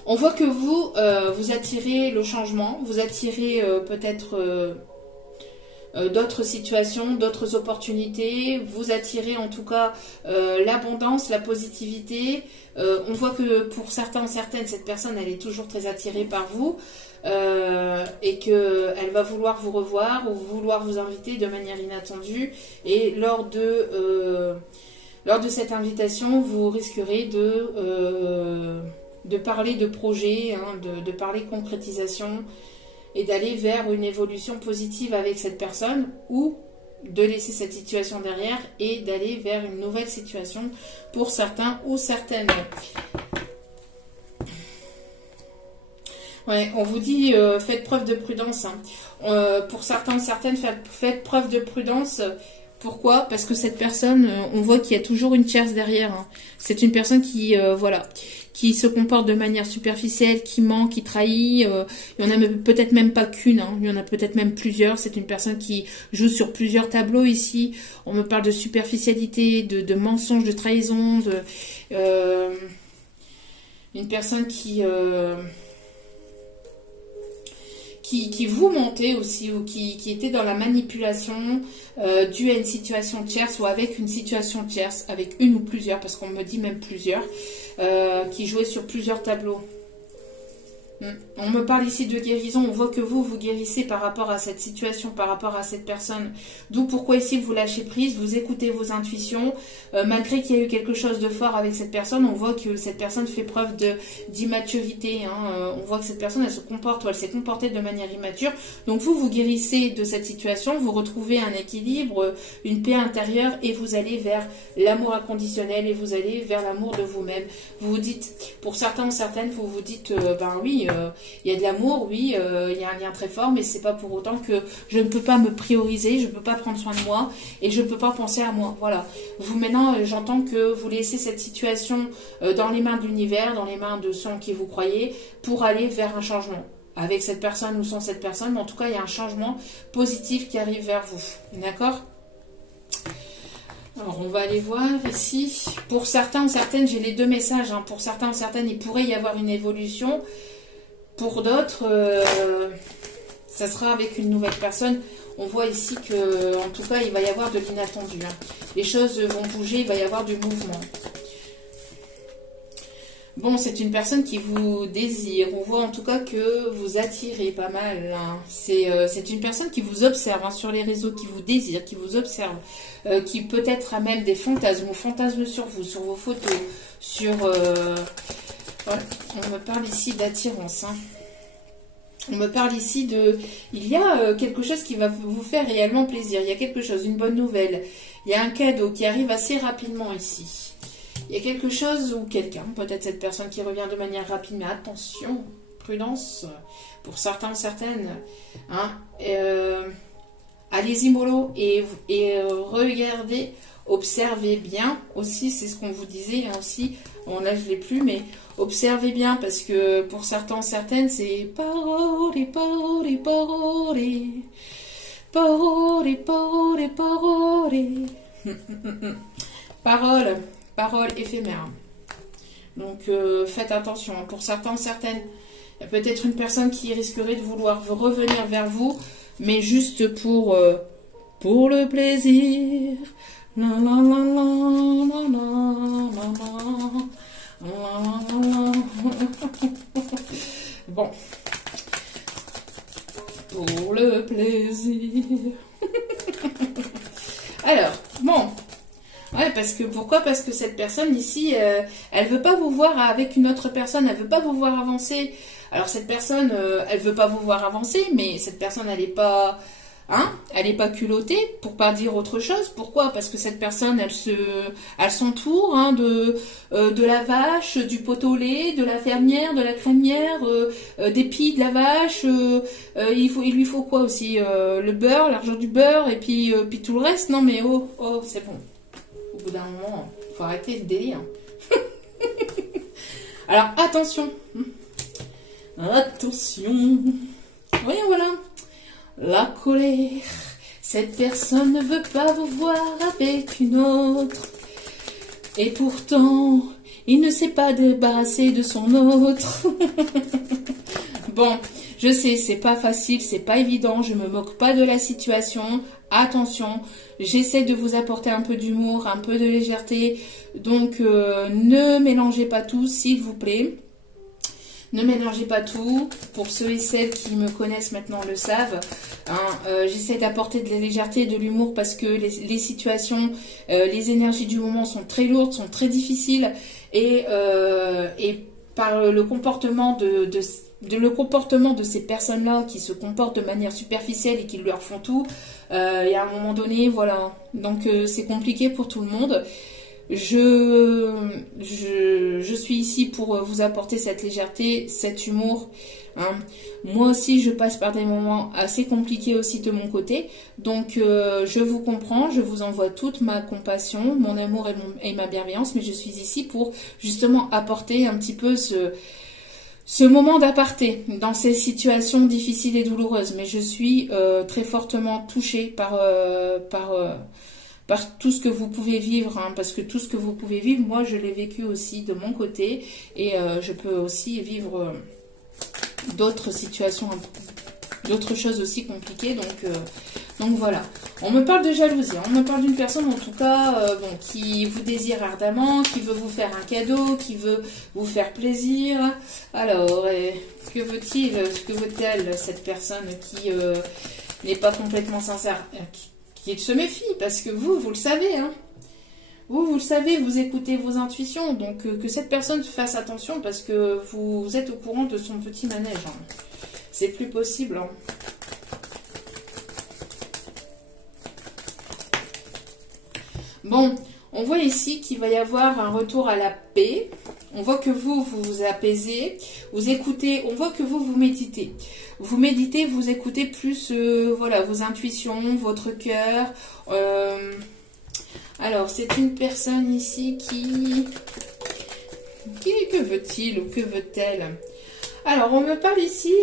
on voit que vous attirez le changement, vous attirez peut-être d'autres situations, d'autres opportunités, vous attirez en tout cas l'abondance, la positivité. On voit que pour certains, certaines, cette personne, elle est toujours très attirée par vous et qu'elle va vouloir vous revoir ou vouloir vous inviter de manière inattendue. Et lors de cette invitation, vous risquerez de parler de projet, hein, de parler concrétisation et d'aller vers une évolution positive avec cette personne ou de laisser cette situation derrière et d'aller vers une nouvelle situation pour certains ou certaines. Ouais, on vous dit faites preuve de prudence. Hein. Pour certains ou certaines, faites preuve de prudence. Pourquoi? Parce que cette personne, on voit qu'il y a toujours une tierce derrière. Hein. C'est une personne qui, voilà, qui se comporte de manière superficielle, qui ment, qui trahit. Il y en a peut-être même pas qu'une, hein. Il y en a peut-être même plusieurs. C'est une personne qui joue sur plusieurs tableaux ici. On me parle de superficialité, de mensonge, de trahison, une personne qui vous mentait aussi ou qui était dans la manipulation due à une situation tierce ou avec une situation tierce, avec une ou plusieurs, parce qu'on me dit même plusieurs, qui jouaient sur plusieurs tableaux. On me parle ici de guérison, on voit que vous guérissez par rapport à cette situation, par rapport à cette personne. D'où pourquoi ici vous lâchez prise, vous écoutez vos intuitions. Malgré qu'il y a eu quelque chose de fort avec cette personne, on voit que cette personne fait preuve d'immaturité. Hein. On voit que cette personne, elle se comporte ou elle s'est comportée de manière immature. Donc vous guérissez de cette situation, vous retrouvez un équilibre, une paix intérieure et vous allez vers l'amour inconditionnel et vous allez vers l'amour de vous-même. Vous vous dites, pour certains ou certaines, vous vous dites, ben oui, il y a de l'amour, oui, il y a un lien très fort, mais c'est pas pour autant que je ne peux pas me prioriser, je ne peux pas prendre soin de moi et je ne peux pas penser à moi. Voilà. Vous maintenant, j'entends que vous laissez cette situation dans les mains de l'univers, dans les mains de ceux en qui vous croyez, pour aller vers un changement. Avec cette personne ou sans cette personne, mais en tout cas, il y a un changement positif qui arrive vers vous. D'accord ? Alors, on va aller voir ici. Pour certains ou certaines, j'ai les deux messages. Hein. Pour certains ou certaines, il pourrait y avoir une évolution. Pour d'autres, ça sera avec une nouvelle personne. On voit ici que, en tout cas, il va y avoir de l'inattendu. Hein. Les choses vont bouger, il va y avoir du mouvement. Bon, c'est une personne qui vous désire. On voit en tout cas que vous attirez pas mal. Hein. C'est une personne qui vous observe hein, sur les réseaux, qui vous désire, qui vous observe, qui peut-être a même des fantasmes ou fantasmes sur vous, sur vos photos, sur... Voilà. On me parle ici d'attirance. Hein. On me parle ici de... Il y a quelque chose qui va vous faire réellement plaisir. Il y a quelque chose, une bonne nouvelle. Il y a un cadeau qui arrive assez rapidement ici. Il y a quelque chose ou quelqu'un, peut-être cette personne qui revient de manière rapide, mais attention, prudence, pour certains ou certaines. Hein. Allez-y mollo et regardez, observez bien aussi, c'est ce qu'on vous disait là aussi. Bon là je l'ai plus, mais observez bien parce que pour certains, certaines, c'est parole, parole, parole, parole, parole, parole, parole. Parole éphémère. Donc, faites attention. Pour certains, certaines, il y a peut-être une personne qui risquerait de vouloir revenir vers vous, mais juste pour le plaisir. La, la, la, la, la, la, la, la. Bon. Pour le plaisir. Alors, bon. Ouais, parce que pourquoi? Parce que cette personne ici, elle veut pas vous voir avec une autre personne, elle veut pas vous voir avancer. Alors cette personne, elle veut pas vous voir avancer, mais cette personne, elle est pas, hein, elle est pas culottée, pour pas dire autre chose. Pourquoi? Parce que cette personne, elle s'entoure hein, de la vache, du pot au lait, de la fermière, de la crémière, des pies de la vache. Il lui faut quoi aussi? Le beurre, l'argent du beurre, et puis tout le reste. Non mais oh, c'est bon. Au bout d'un moment, il faut arrêter le délire. Alors, attention. Attention. Voyons, voilà. la colère. Cette personne ne veut pas vous voir avec une autre. Et pourtant, il ne s'est pas débarrassé de son autre. Bon, je sais, c'est pas facile, c'est pas évident, je me moque pas de la situation. Attention, j'essaie de vous apporter un peu d'humour, un peu de légèreté. Donc, ne mélangez pas tout, s'il vous plaît. Ne mélangez pas tout. Pour ceux et celles qui me connaissent maintenant le savent. Hein, j'essaie d'apporter de la légèreté et de l'humour parce que les situations, les énergies du moment sont très lourdes, sont très difficiles. Et par le comportement le comportement de ces personnes-là qui se comportent de manière superficielle et qui leur font tout, il y a un moment donné, voilà. Donc c'est compliqué pour tout le monde. Je suis ici pour vous apporter cette légèreté, cet humour. Hein. Moi aussi, je passe par des moments assez compliqués aussi de mon côté. Donc, je vous comprends, je vous envoie toute ma compassion, mon amour et ma bienveillance. Mais je suis ici pour justement apporter un petit peu ce moment d'aparté dans ces situations difficiles et douloureuses. Mais je suis très fortement touchée par tout ce que vous pouvez vivre, hein, parce que tout ce que vous pouvez vivre, moi je l'ai vécu aussi de mon côté, et je peux aussi vivre d'autres situations, d'autres choses aussi compliquées, donc voilà. On me parle de jalousie, on me parle d'une personne en tout cas bon, qui vous désire ardemment, qui veut vous faire un cadeau, qui veut vous faire plaisir. Alors, que veut-il, que veut-elle cette personne qui n'est pas complètement sincère, qu'il se méfie, parce que vous le savez, hein. Vous le savez, vous écoutez vos intuitions, donc que cette personne fasse attention, parce que vous êtes au courant de son petit manège. Hein. C'est plus possible. Hein. Bon, on voit ici qu'il va y avoir un retour à la paix. On voit que vous vous apaisez, vous écoutez, on voit que vous méditez. Vous méditez, vous écoutez plus voilà, vos intuitions, votre cœur. Alors, c'est une personne ici que veut-il ou que veut-elle? Alors, on me parle ici...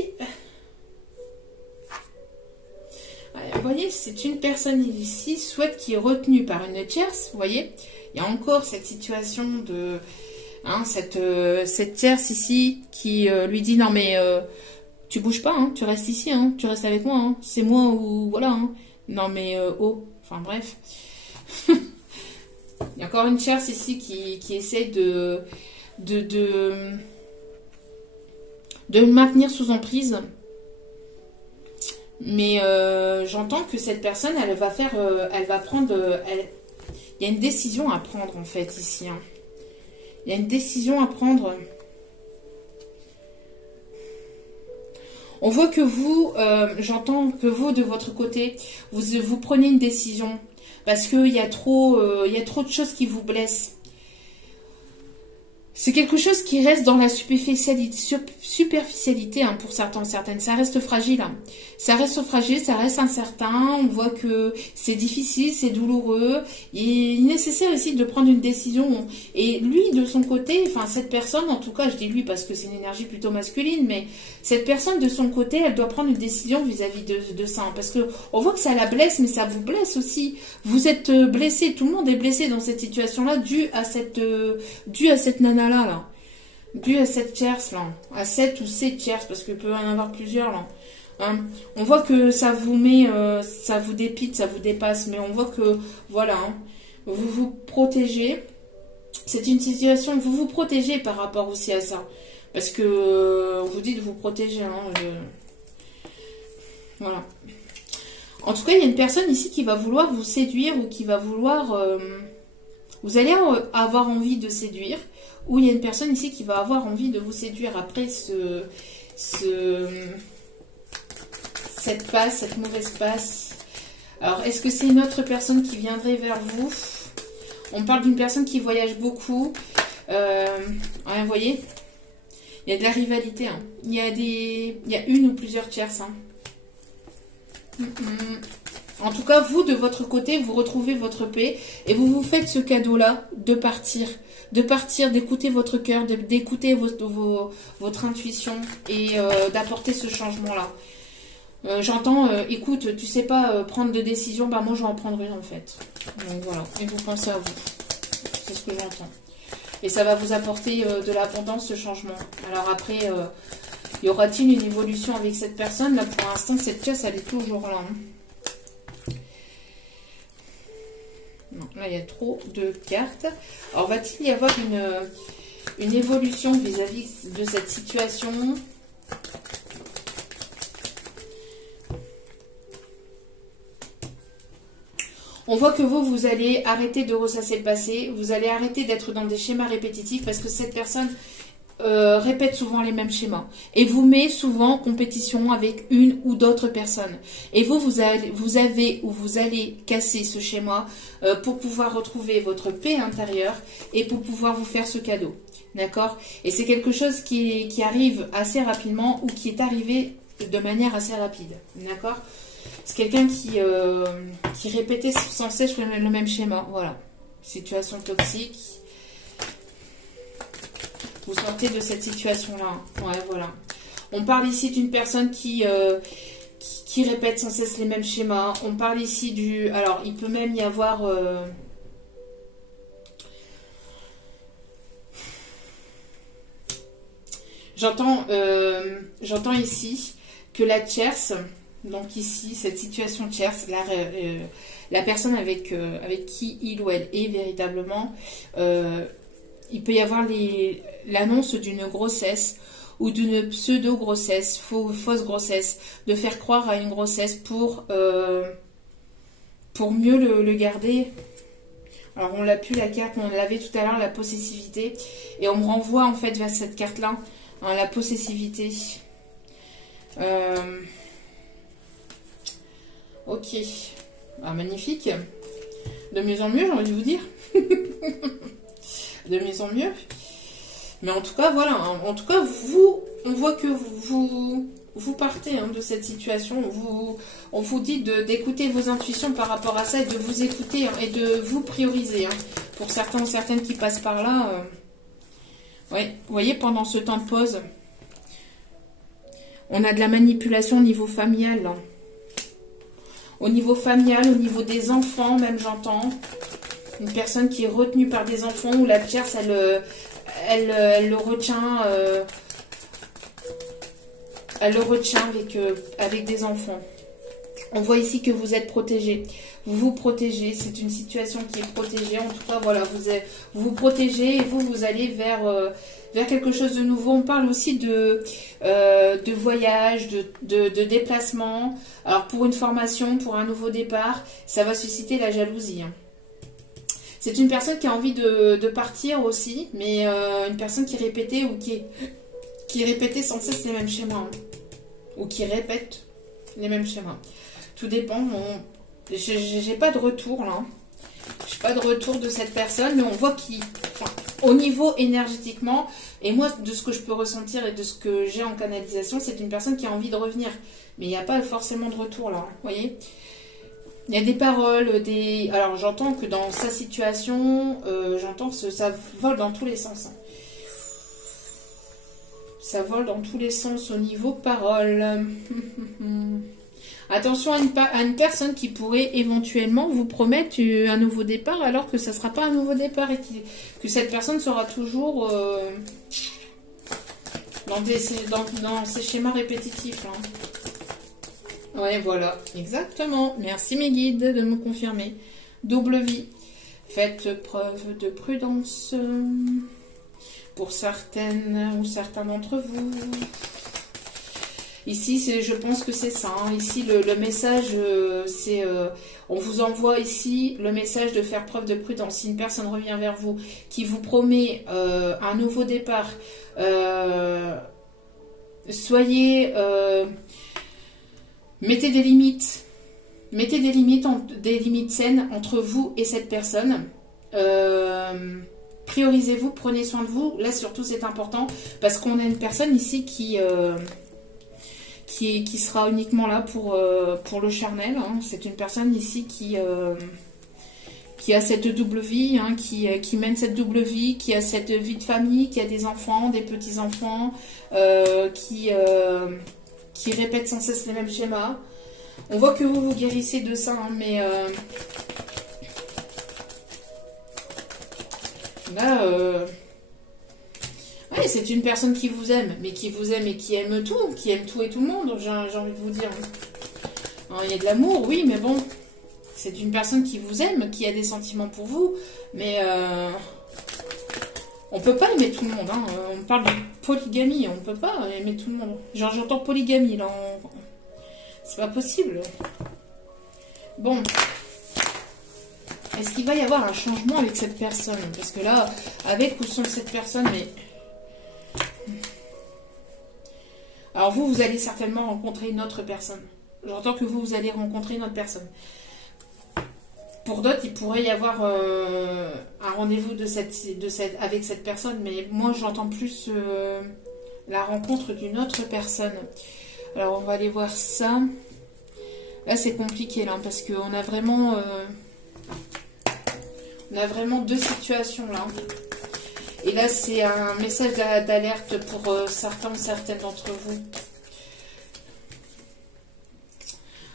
Vous voyez, c'est une personne ici, soit qui est retenue par une tierce, vous voyez. Il y a encore cette situation de... Hein, cette tierce ici qui lui dit, non mais... tu bouges pas, hein, tu restes ici, hein, tu restes avec moi, hein, c'est moi ou voilà. Hein. Non mais oh, enfin bref. Il y a encore une tierce ici qui essaie de me maintenir sous emprise. Mais j'entends que cette personne, elle va prendre... il y a une décision à prendre en fait ici. Hein. Il y a une décision à prendre. On voit que vous, j'entends que vous, de votre côté, vous prenez une décision. Parce qu'il y a trop de choses qui vous blessent. C'est quelque chose qui reste dans la superficialité hein, pour certaines. Ça reste fragile. Hein. Ça reste fragile, ça reste incertain. On voit que c'est difficile, c'est douloureux. Il est nécessaire ici de prendre une décision. Et lui, de son côté, enfin cette personne, en tout cas, je dis lui parce que c'est une énergie plutôt masculine, mais cette personne, de son côté, elle doit prendre une décision vis-à-vis de ça. Hein, parce que on voit que ça la blesse, mais ça vous blesse aussi. Vous êtes blessé, tout le monde est blessé dans cette situation-là, dû à cette nana là, dû à cette tierce là, à cette ou ces tierces, parce qu'il peut y en avoir plusieurs là. Hein. On voit que ça vous met, ça vous dépite, ça vous dépasse, mais on voit que, voilà, hein, vous vous protégez. C'est une situation, vous vous protégez par rapport aussi à ça. Parce que vous dites vous protéger. Hein, voilà. En tout cas, il y a une personne ici qui va vouloir vous séduire ou qui va vouloir... vous allez avoir envie de séduire. Ou il y a une personne ici qui va avoir envie de vous séduire après cette passe, cette mauvaise passe. Alors, est-ce que c'est une autre personne qui viendrait vers vous? On parle d'une personne qui voyage beaucoup. Vous voyez, il y a de la rivalité. Hein. Il y a une ou plusieurs tierces. Hein. En tout cas, vous, de votre côté, vous retrouvez votre paix et vous vous faites ce cadeau-là de partir, d'écouter votre cœur, d'écouter votre intuition et d'apporter ce changement-là. J'entends, écoute, tu sais pas prendre de décision, bah moi je vais en prendre une en fait. Donc voilà, et vous pensez à vous. C'est ce que j'entends. Et ça va vous apporter de l'abondance, ce changement. Alors après, y aura-t-il une évolution avec cette personne? Là pour l'instant, cette pièce, elle est toujours là. Hein. Non, là il y a trop de cartes. Alors va-t-il y avoir une évolution vis-à-vis de cette situation? On voit que vous allez arrêter de ressasser le passé, vous allez arrêter d'être dans des schémas répétitifs parce que cette personne répète souvent les mêmes schémas et vous met souvent en compétition avec une ou d'autres personnes. Et vous allez casser ce schéma pour pouvoir retrouver votre paix intérieure et pour pouvoir vous faire ce cadeau. D'accord? Et c'est quelque chose qui arrive assez rapidement ou qui est arrivé de manière assez rapide. D'accord? C'est quelqu'un qui répétait sans cesse le même schéma. Voilà. Situation toxique. Vous sortez de cette situation-là. Ouais, voilà. On parle ici d'une personne qui répète sans cesse les mêmes schémas. On parle ici du... Alors, il peut même y avoir... J'entends ici que la tierce... Donc ici, cette situation tierce, la personne avec qui il ou elle est véritablement, il peut y avoir l'annonce d'une grossesse ou d'une pseudo-grossesse, fausse grossesse, de faire croire à une grossesse pour mieux le garder. Alors on l'a plus la carte, on l'avait tout à l'heure, la possessivité, et on me renvoie en fait vers cette carte-là, hein, la possessivité. Ok, ah, magnifique. De mieux en mieux, j'ai envie de vous dire. De mieux en mieux. Mais en tout cas, voilà. Hein. En tout cas, on voit que vous partez hein, de cette situation. On vous dit d'écouter vos intuitions par rapport à ça et de vous écouter hein, et de vous prioriser. Hein. Pour certains ou certaines qui passent par là. Ouais, vous voyez, pendant ce temps de pause, on a de la manipulation au niveau familial. Là. Au niveau familial, au niveau des enfants, même j'entends. Une personne qui est retenue par des enfants ou la tierce, elle le retient. Elle le retient avec des enfants. On voit ici que vous êtes protégé. Vous vous protégez. C'est une situation qui est protégée. En tout cas, voilà, vous vous protégez et vous allez vers quelque chose de nouveau. On parle aussi de voyage, de déplacement. Alors, pour une formation, pour un nouveau départ, ça va susciter la jalousie. Hein. C'est une personne qui a envie de partir aussi, mais une personne qui répétait ou qui répétait sans cesse les mêmes schémas. Hein. Ou qui répète les mêmes schémas. Tout dépend. J'ai pas de retour là. J'ai pas de retour de cette personne, mais on voit au niveau énergétiquement, et moi de ce que je peux ressentir et de ce que j'ai en canalisation, c'est une personne qui a envie de revenir. Mais il n'y a pas forcément de retour là. Vous voyez ? Il y a des paroles, alors j'entends que dans sa situation, j'entends que ça vole dans tous les sens. Hein. Ça vole dans tous les sens au niveau paroles. Attention à une personne qui pourrait éventuellement vous promettre un nouveau départ alors que ça ne sera pas un nouveau départ et que cette personne sera toujours dans ces schémas répétitifs. Hein. Ouais, voilà, exactement. Merci mes guides de me confirmer. Double vie. Faites preuve de prudence pour certaines ou certains d'entre vous. Ici, je pense que c'est ça. Hein. Ici, le message, c'est... on vous envoie ici le message de faire preuve de prudence. Si une personne revient vers vous, qui vous promet un nouveau départ, soyez... mettez des limites. Mettez des limites saines entre vous et cette personne. Priorisez-vous, prenez soin de vous. Là, surtout, c'est important parce qu'on a une personne ici qui sera uniquement là pour le charnel. Hein. C'est une personne ici qui a cette double vie, hein, qui mène cette double vie, qui a cette vie de famille, qui a des enfants, des petits-enfants, qui qui répète sans cesse les mêmes schémas. On voit que vous vous guérissez de ça, hein, mais là, ouais, c'est une personne qui vous aime, mais qui vous aime et qui aime tout et tout le monde, j'ai envie de vous dire. Alors, il y a de l'amour, oui, mais bon, c'est une personne qui vous aime, qui a des sentiments pour vous, mais on peut pas aimer tout le monde. Hein. On parle de polygamie, on peut pas aimer tout le monde. Genre, j'entends polygamie, là, c'est pas possible. Bon. Est-ce qu'il va y avoir un changement avec cette personne? Parce que là, avec ou sans cette personne, mais... Alors vous allez certainement rencontrer une autre personne. J'entends que vous allez rencontrer une autre personne. Pour d'autres, il pourrait y avoir un rendez-vous avec cette personne, mais moi j'entends plus la rencontre d'une autre personne. Alors on va aller voir ça. Là c'est compliqué là, parce qu'on a vraiment deux situations là. Et là c'est un message d'alerte pour certains ou certaines d'entre vous.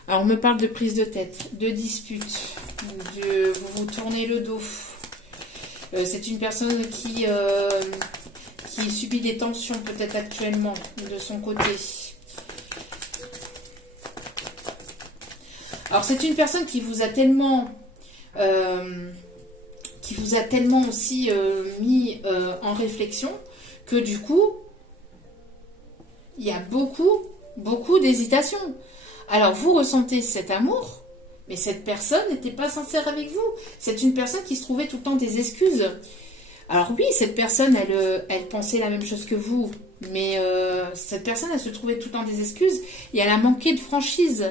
Alors on me parle de prise de tête, de dispute, vous vous tournez le dos. C'est une personne qui subit des tensions peut-être actuellement de son côté. Alors c'est une personne qui vous a tellement aussi mis en réflexion que du coup il y a beaucoup d'hésitation. Alors vous ressentez cet amour, mais cette personne n'était pas sincère avec vous. C'est une personne qui se trouvait tout le temps des excuses. Alors oui, cette personne, elle pensait la même chose que vous, mais cette personne, elle se trouvait tout le temps des excuses et elle a manqué de franchise.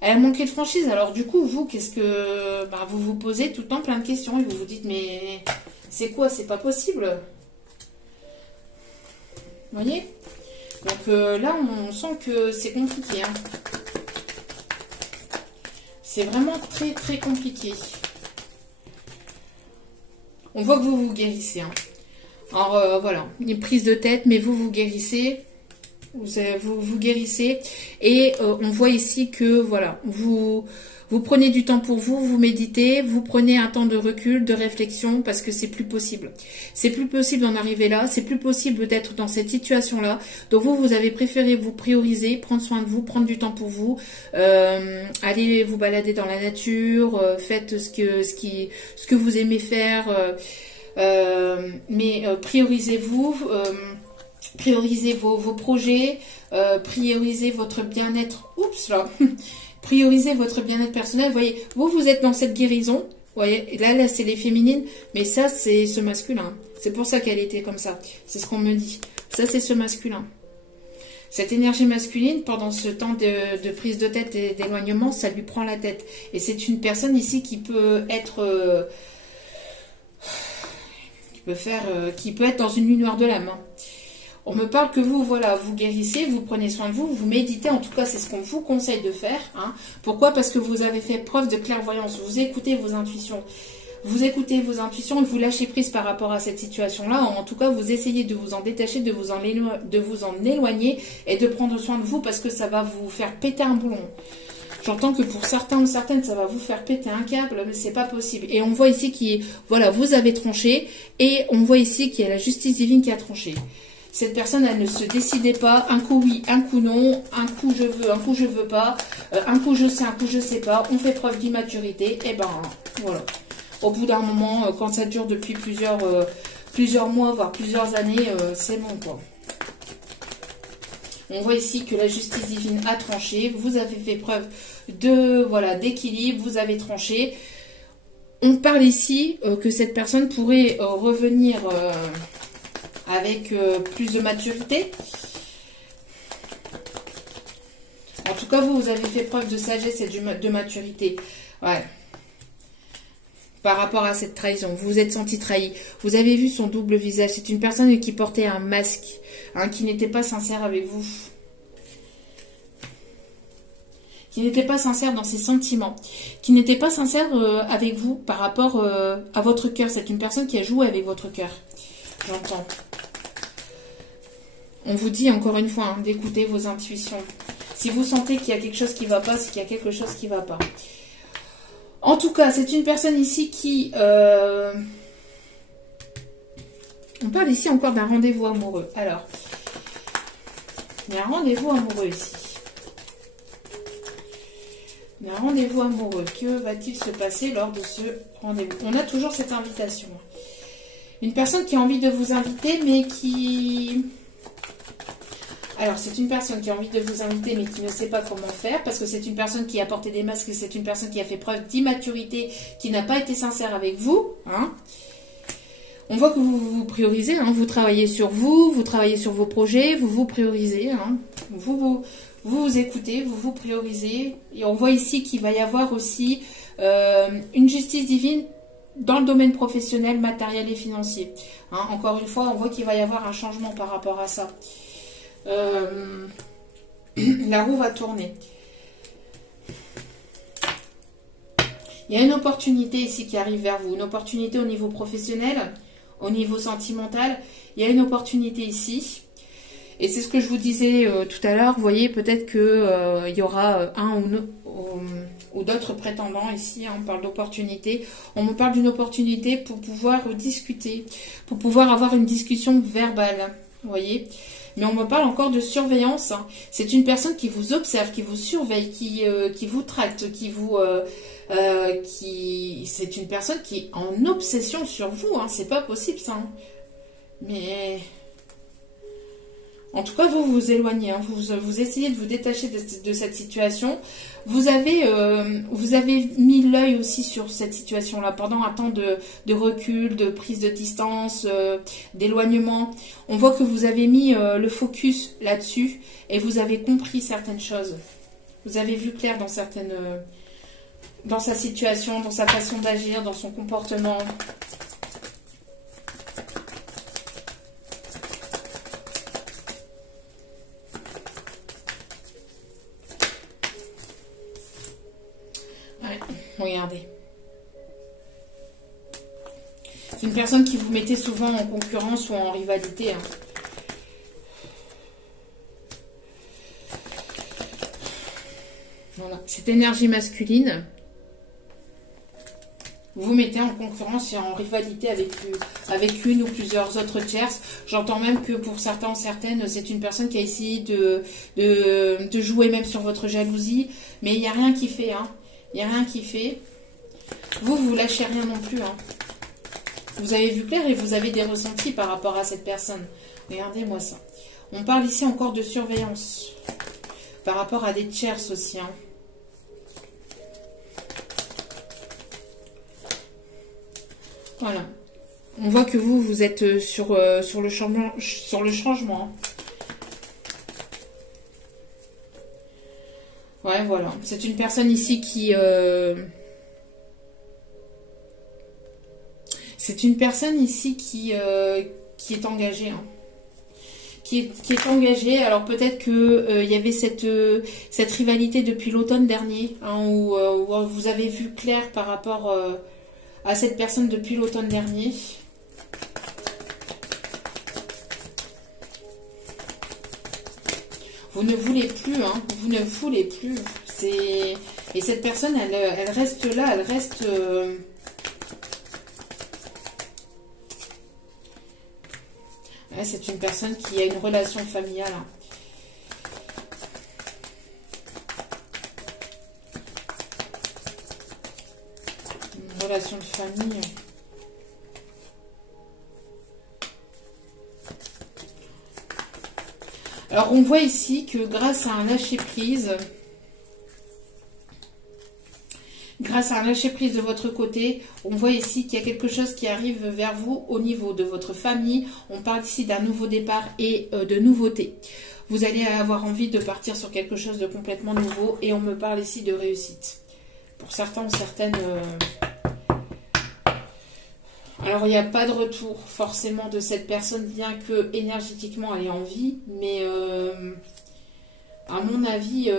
Elle a manqué de franchise. Alors du coup, vous, qu'est-ce que... vous vous posez tout le temps plein de questions et vous vous dites, mais c'est quoi? C'est pas possible. Vous voyez? Donc là, on sent que c'est compliqué. Hein. C'est vraiment très très compliqué. On voit que vous vous guérissez. Hein. Alors voilà, une prise de tête, mais vous guérissez. Vous guérissez. Et on voit ici que voilà, vous prenez du temps pour vous, vous méditez, vous prenez un temps de recul, de réflexion, parce que c'est plus possible. C'est plus possible d'en arriver là, c'est plus possible d'être dans cette situation-là. Donc vous avez préféré vous prioriser, prendre soin de vous, prendre du temps pour vous, aller vous balader dans la nature, faites ce que vous aimez faire, mais priorisez-vous, priorisez vos projets, priorisez votre bien-être. Oups là. Priorisez votre bien-être personnel. Vous voyez, vous êtes dans cette guérison. Vous voyez, là c'est les féminines, mais ça, c'est ce masculin. C'est pour ça qu'elle était comme ça. C'est ce qu'on me dit. Ça, c'est ce masculin. Cette énergie masculine, pendant ce temps de prise de tête et d'éloignement, ça lui prend la tête. Et c'est une personne ici qui peut être... qui peut être dans une nuit noire de l'âme. Hein. On me parle que vous, voilà, vous guérissez, vous prenez soin de vous, vous méditez, en tout cas c'est ce qu'on vous conseille de faire. Hein. Pourquoi? Parce que vous avez fait preuve de clairvoyance, vous écoutez vos intuitions. Vous écoutez vos intuitions et vous lâchez prise par rapport à cette situation-là. En tout cas, vous essayez de vous en détacher, de vous en éloigner et de prendre soin de vous parce que ça va vous faire péter un boulon. J'entends que pour certains ou certaines, ça va vous faire péter un câble, mais c'est pas possible. Et on voit ici voilà, vous avez tranché et on voit ici qu'il y a la justice divine qui a tranché. Cette personne, elle ne se décidait pas, un coup oui, un coup non, un coup je veux, un coup je veux pas, un coup je sais, un coup je sais pas, on fait preuve d'immaturité, et ben voilà. Au bout d'un moment, quand ça dure depuis plusieurs mois, voire plusieurs années, c'est bon quoi. On voit ici que la justice divine a tranché, vous avez fait preuve d'équilibre, vous avez tranché. On parle ici que cette personne pourrait revenir... avec plus de maturité. En tout cas, vous avez fait preuve de sagesse et de maturité. Ouais. Par rapport à cette trahison. Vous vous êtes senti trahi. Vous avez vu son double visage. C'est une personne qui portait un masque, hein, qui n'était pas sincère avec vous. Qui n'était pas sincère dans ses sentiments. Qui n'était pas sincère avec vous par rapport à votre cœur. C'est une personne qui a joué avec votre cœur. J'entends. On vous dit encore une fois hein, d'écouter vos intuitions. Si vous sentez qu'il y a quelque chose qui ne va pas, c'est qu'il y a quelque chose qui ne va pas. En tout cas, c'est une personne ici qui... On parle ici encore d'un rendez-vous amoureux. Alors, il y a un rendez-vous amoureux ici. Il y a un rendez-vous amoureux. Que va-t-il se passer lors de ce rendez-vous? On a toujours cette invitation. Une personne qui a envie de vous inviter, mais qui... Alors, c'est une personne qui a envie de vous inviter, mais qui ne sait pas comment faire, parce que c'est une personne qui a porté des masques, c'est une personne qui a fait preuve d'immaturité, qui n'a pas été sincère avec vous. Hein. On voit que vous vous priorisez, hein. Vous travaillez sur vous, vous travaillez sur vos projets, vous vous priorisez. Hein. Vous écoutez, vous vous priorisez. Et on voit ici qu'il va y avoir aussi une justice divine dans le domaine professionnel, matériel et financier. Hein. Encore une fois, on voit qu'il va y avoir un changement par rapport à ça. La roue va tourner. Il y a une opportunité ici qui arrive vers vous. Une opportunité au niveau professionnel, au niveau sentimental. Il y a une opportunité ici. Et c'est ce que je vous disais tout à l'heure. Vous voyez, peut-être qu'il y aura un ou d'autres prétendants ici. Hein, on parle d'opportunité. On me parle d'une opportunité pour pouvoir discuter, pour pouvoir avoir une discussion verbale. Vous voyez ? Mais on me parle encore de surveillance. Hein. C'est une personne qui vous observe, qui vous surveille, qui vous traite, qui vous... c'est une personne qui est en obsession sur vous. Hein. C'est pas possible ça. Hein. Mais... En tout cas, vous vous éloignez. Hein. Vous essayez de vous détacher de cette situation. Vous avez mis l'œil aussi sur cette situation-là pendant un temps de recul, de prise de distance, d'éloignement. On voit que vous avez mis le focus là-dessus et vous avez compris certaines choses. Vous avez vu clair dans dans sa situation, dans sa façon d'agir, dans son comportement. Regardez. C'est une personne qui vous mettait souvent en concurrence ou en rivalité. Hein. Voilà. Cette énergie masculine, vous mettez en concurrence et en rivalité avec une ou plusieurs autres tierces. J'entends même que pour certains, certaines, c'est une personne qui a essayé de jouer même sur votre jalousie. Mais il n'y a rien qui fait, hein. Il n'y a rien qui fait. Vous lâchez rien non plus. Hein. Vous avez vu clair et vous avez des ressentis par rapport à cette personne. Regardez-moi ça. On parle ici encore de surveillance. Par rapport à des tierces aussi. Hein. Voilà. On voit que vous êtes sur le changement. Hein. Ouais, voilà. C'est une personne ici qui... C'est une personne ici qui est engagée. Hein. Qui est engagée. Alors peut-être que y avait cette rivalité depuis l'automne dernier. Hein, où vous avez vu clair par rapport à cette personne depuis l'automne dernier. Vous ne voulez plus, hein. Vous ne voulez plus. Et cette personne, elle reste là, elle reste... Ouais, c'est une personne qui a une relation familiale. Hein. Une relation de famille. Alors, on voit ici que grâce à un lâcher-prise, de votre côté, on voit ici qu'il y a quelque chose qui arrive vers vous au niveau de votre famille. On parle ici d'un nouveau départ et de nouveauté. Vous allez avoir envie de partir sur quelque chose de complètement nouveau et on me parle ici de réussite. Pour certains ou certaines... Alors, il n'y a pas de retour forcément de cette personne, bien que énergétiquement elle est en vie. Mais à mon avis,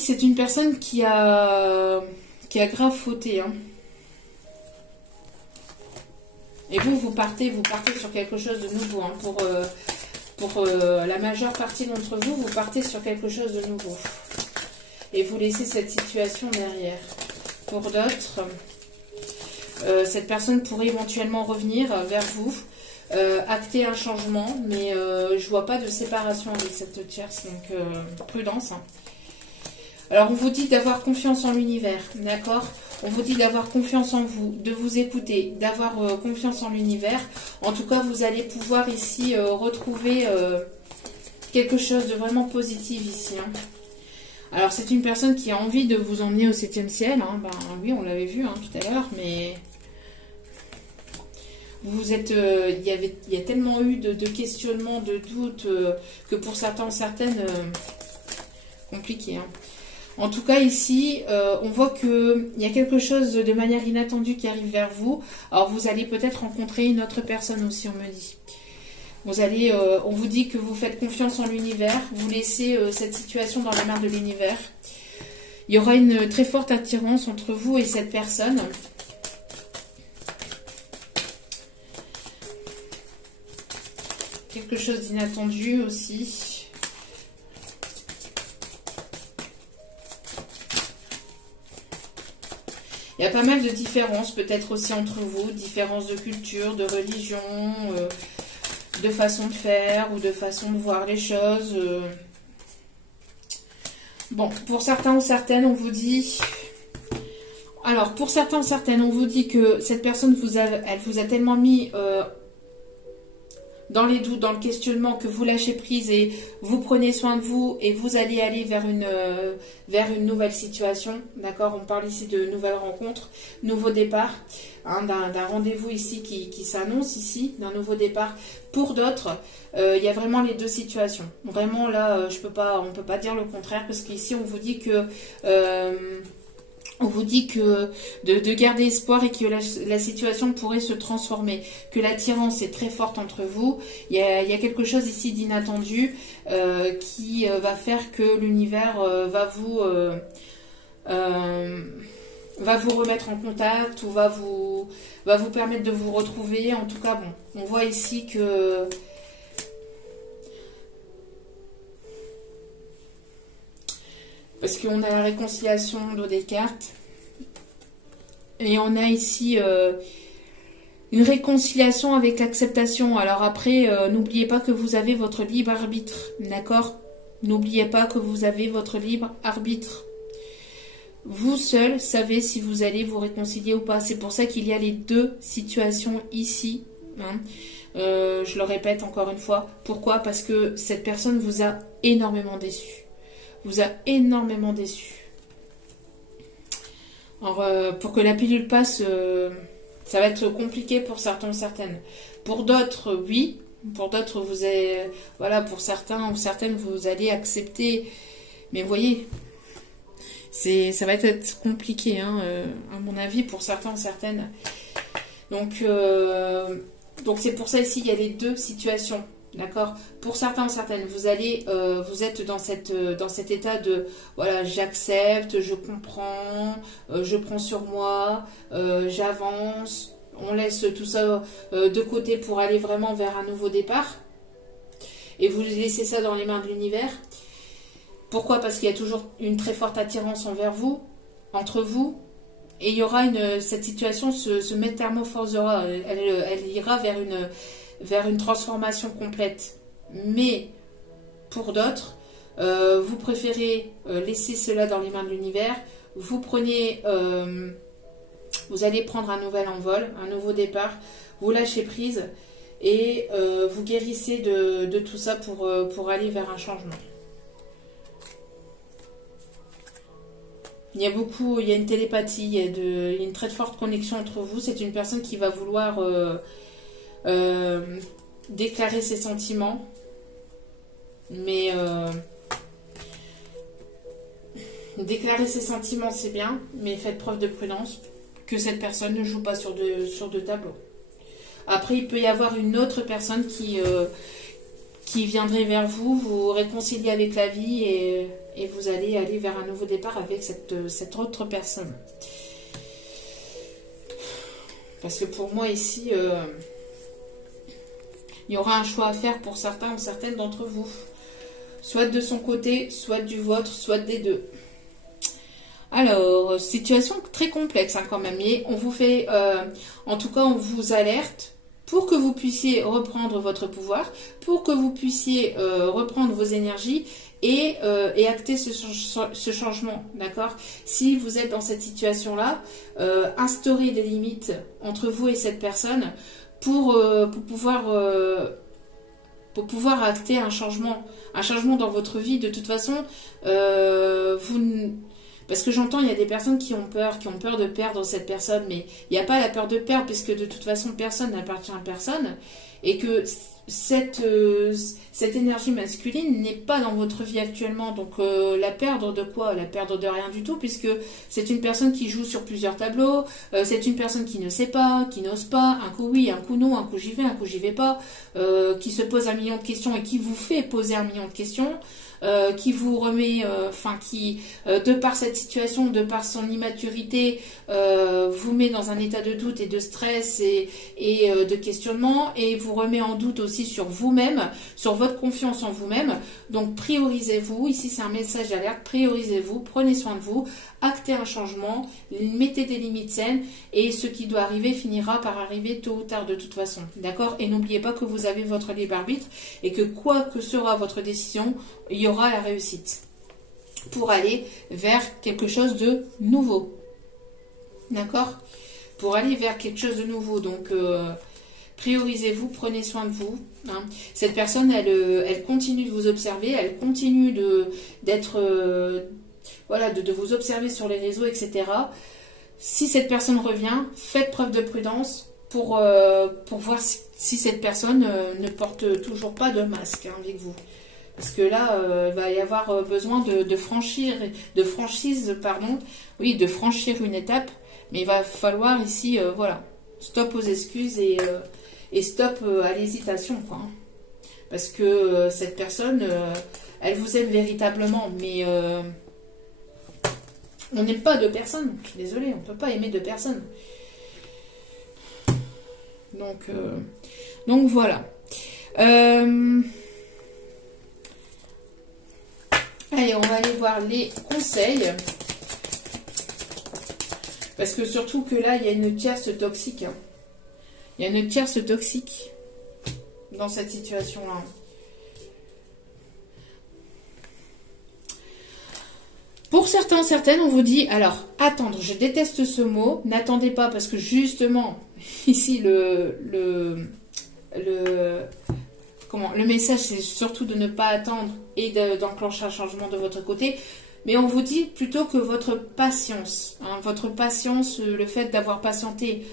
c'est une personne qui a grave fauté. Hein. Et vous partez sur quelque chose de nouveau. Hein, pour la majeure partie d'entre vous, vous partez sur quelque chose de nouveau. Et vous laissez cette situation derrière. Pour d'autres, cette personne pourrait éventuellement revenir vers vous, acter un changement, mais je vois pas de séparation avec cette tierce, donc prudence. Hein. Alors on vous dit d'avoir confiance en l'univers, d'accord? On vous dit d'avoir confiance en vous, de vous écouter, d'avoir confiance en l'univers. En tout cas, vous allez pouvoir ici retrouver quelque chose de vraiment positif ici. Hein. Alors c'est une personne qui a envie de vous emmener au 7e ciel. Hein. Ben, oui, on l'avait vu hein, tout à l'heure, mais vous êtes, il y a tellement eu de questionnements, de doutes, que pour certains, certaines, compliqué. Hein. En tout cas, ici, on voit qu'il y a quelque chose de manière inattendue qui arrive vers vous. Alors, vous allez peut-être rencontrer une autre personne aussi, on me dit. Vous allez, on vous dit que vous faites confiance en l'univers. Vous laissez cette situation dans les mains de l'univers. Il y aura une très forte attirance entre vous et cette personne. Quelque chose d'inattendu aussi. Il y a pas mal de différences peut-être aussi entre vous, différences de culture, de religion, de façon de faire ou de façon de voir les choses. Bon, pour certains ou certaines, on vous dit... Alors, pour certains ou certaines, on vous dit que cette personne, elle vous a tellement mis... dans les doutes, dans le questionnement, que vous lâchez prise et vous prenez soin de vous et vous allez aller vers une nouvelle situation. D'accord? On parle ici de nouvelles rencontres, nouveau départ, hein, d'un rendez-vous ici qui s'annonce ici, d'un nouveau départ. Pour d'autres, il y a vraiment les deux situations. Vraiment là, on peut pas dire le contraire parce qu'ici on vous dit que... on vous dit que de garder espoir et que la situation pourrait se transformer, que l'attirance est très forte entre vous. Il y a quelque chose ici d'inattendu qui va faire que l'univers va vous remettre en contact ou va vous permettre de vous retrouver. En tout cas, bon, on voit ici que... Parce qu'on a la réconciliation d'eau des cartes. Et on a ici une réconciliation avec l'acceptation. Alors après, n'oubliez pas que vous avez votre libre arbitre. D'accord? N'oubliez pas que vous avez votre libre arbitre. Vous seul savez si vous allez vous réconcilier ou pas. C'est pour ça qu'il y a les deux situations ici. Hein. Je le répète encore une fois. Pourquoi? Parce que cette personne vous a énormément déçu. Vous a énormément déçu. Alors, pour que la pilule passe, ça va être compliqué pour certains ou certaines. Pour d'autres, oui. Pour d'autres, voilà, pour certains ou certaines, vous allez accepter. Mais vous voyez, ça va être compliqué, hein, à mon avis, pour certains ou certaines. Donc c'est pour ça ici, il y a les deux situations. D'accord? Pour certains ou certaines, vous êtes dans cet état de voilà, j'accepte, je comprends, je prends sur moi, j'avance, on laisse tout ça de côté pour aller vraiment vers un nouveau départ. Et vous laissez ça dans les mains de l'univers. Pourquoi? Parce qu'il y a toujours une très forte attirance envers vous, entre vous. Et il y aura cette situation se métamorphosera, elle ira vers une transformation complète. Mais pour d'autres, vous préférez laisser cela dans les mains de l'univers. Vous allez prendre un nouvel envol, un nouveau départ. Vous lâchez prise et vous guérissez de tout ça pour aller vers un changement. Il y a une télépathie, il y a une très forte connexion entre vous. C'est une personne qui va vouloir déclarer ses sentiments, mais déclarer ses sentiments c'est bien, mais faites preuve de prudence, que cette personne ne joue pas sur deux tableaux. Après, il peut y avoir une autre personne qui viendrait vers vous, vous réconcilier avec la vie et vous allez aller vers un nouveau départ avec cette autre personne. Parce que pour moi ici, il y aura un choix à faire pour certains ou certaines d'entre vous. Soit de son côté, soit du vôtre, soit des deux. Alors, situation très complexe hein, quand même. Mais on vous fait, en tout cas, on vous alerte pour que vous puissiez reprendre votre pouvoir, pour que vous puissiez reprendre vos énergies et acter ce changement, d'accord? Si vous êtes dans cette situation-là, instaurez des limites entre vous et cette personne pour pouvoir acter un changement dans votre vie. De toute façon, parce que j'entends, il y a des personnes qui ont peur de perdre cette personne, mais il n'y a pas la peur de perdre, puisque de toute façon, personne n'appartient à personne, et que cette énergie masculine n'est pas dans votre vie actuellement. Donc, la perdre de quoi? La perdre de rien du tout, puisque c'est une personne qui joue sur plusieurs tableaux, c'est une personne qui ne sait pas, qui n'ose pas, un coup oui, un coup non, un coup j'y vais, un coup j'y vais pas, qui se pose un million de questions et qui vous fait poser un million de questions. Qui vous remet, de par cette situation, de par son immaturité, vous met dans un état de doute et de stress et de questionnement, et vous remet en doute aussi sur vous-même, sur votre confiance en vous-même. Donc priorisez-vous, ici c'est un message d'alerte, priorisez-vous, prenez soin de vous, actez un changement, mettez des limites saines, et ce qui doit arriver finira par arriver tôt ou tard de toute façon, d'accord? Et n'oubliez pas que vous avez votre libre arbitre, et que quoi que sera votre décision, il y aura la réussite pour aller vers quelque chose de nouveau, d'accord? Pour aller vers quelque chose de nouveau. Donc priorisez-vous, prenez soin de vous hein. Cette personne, elle continue de vous observer, elle continue d'être voilà, de vous observer sur les réseaux, etc. Si cette personne revient, faites preuve de prudence pour voir si cette personne ne porte toujours pas de masque hein, avec vous. Parce que là, il va y avoir besoin de franchir une étape. Mais il va falloir ici, voilà, stop aux excuses et stop à l'hésitation, quoi. Parce que cette personne, elle vous aime véritablement, mais on n'aime pas deux personnes. Je suis désolée, on ne peut pas aimer deux personnes. Donc voilà. Allez, on va aller voir les conseils. Parce que surtout que là, il y a une tierce toxique. Hein. Il y a une tierce toxique dans cette situation-là. Pour certains, certaines, on vous dit, alors, attendre, je déteste ce mot, n'attendez pas, parce que justement, ici, le message, c'est surtout de ne pas attendre et d'enclencher un changement de votre côté. Mais on vous dit plutôt que votre patience, le fait d'avoir patienté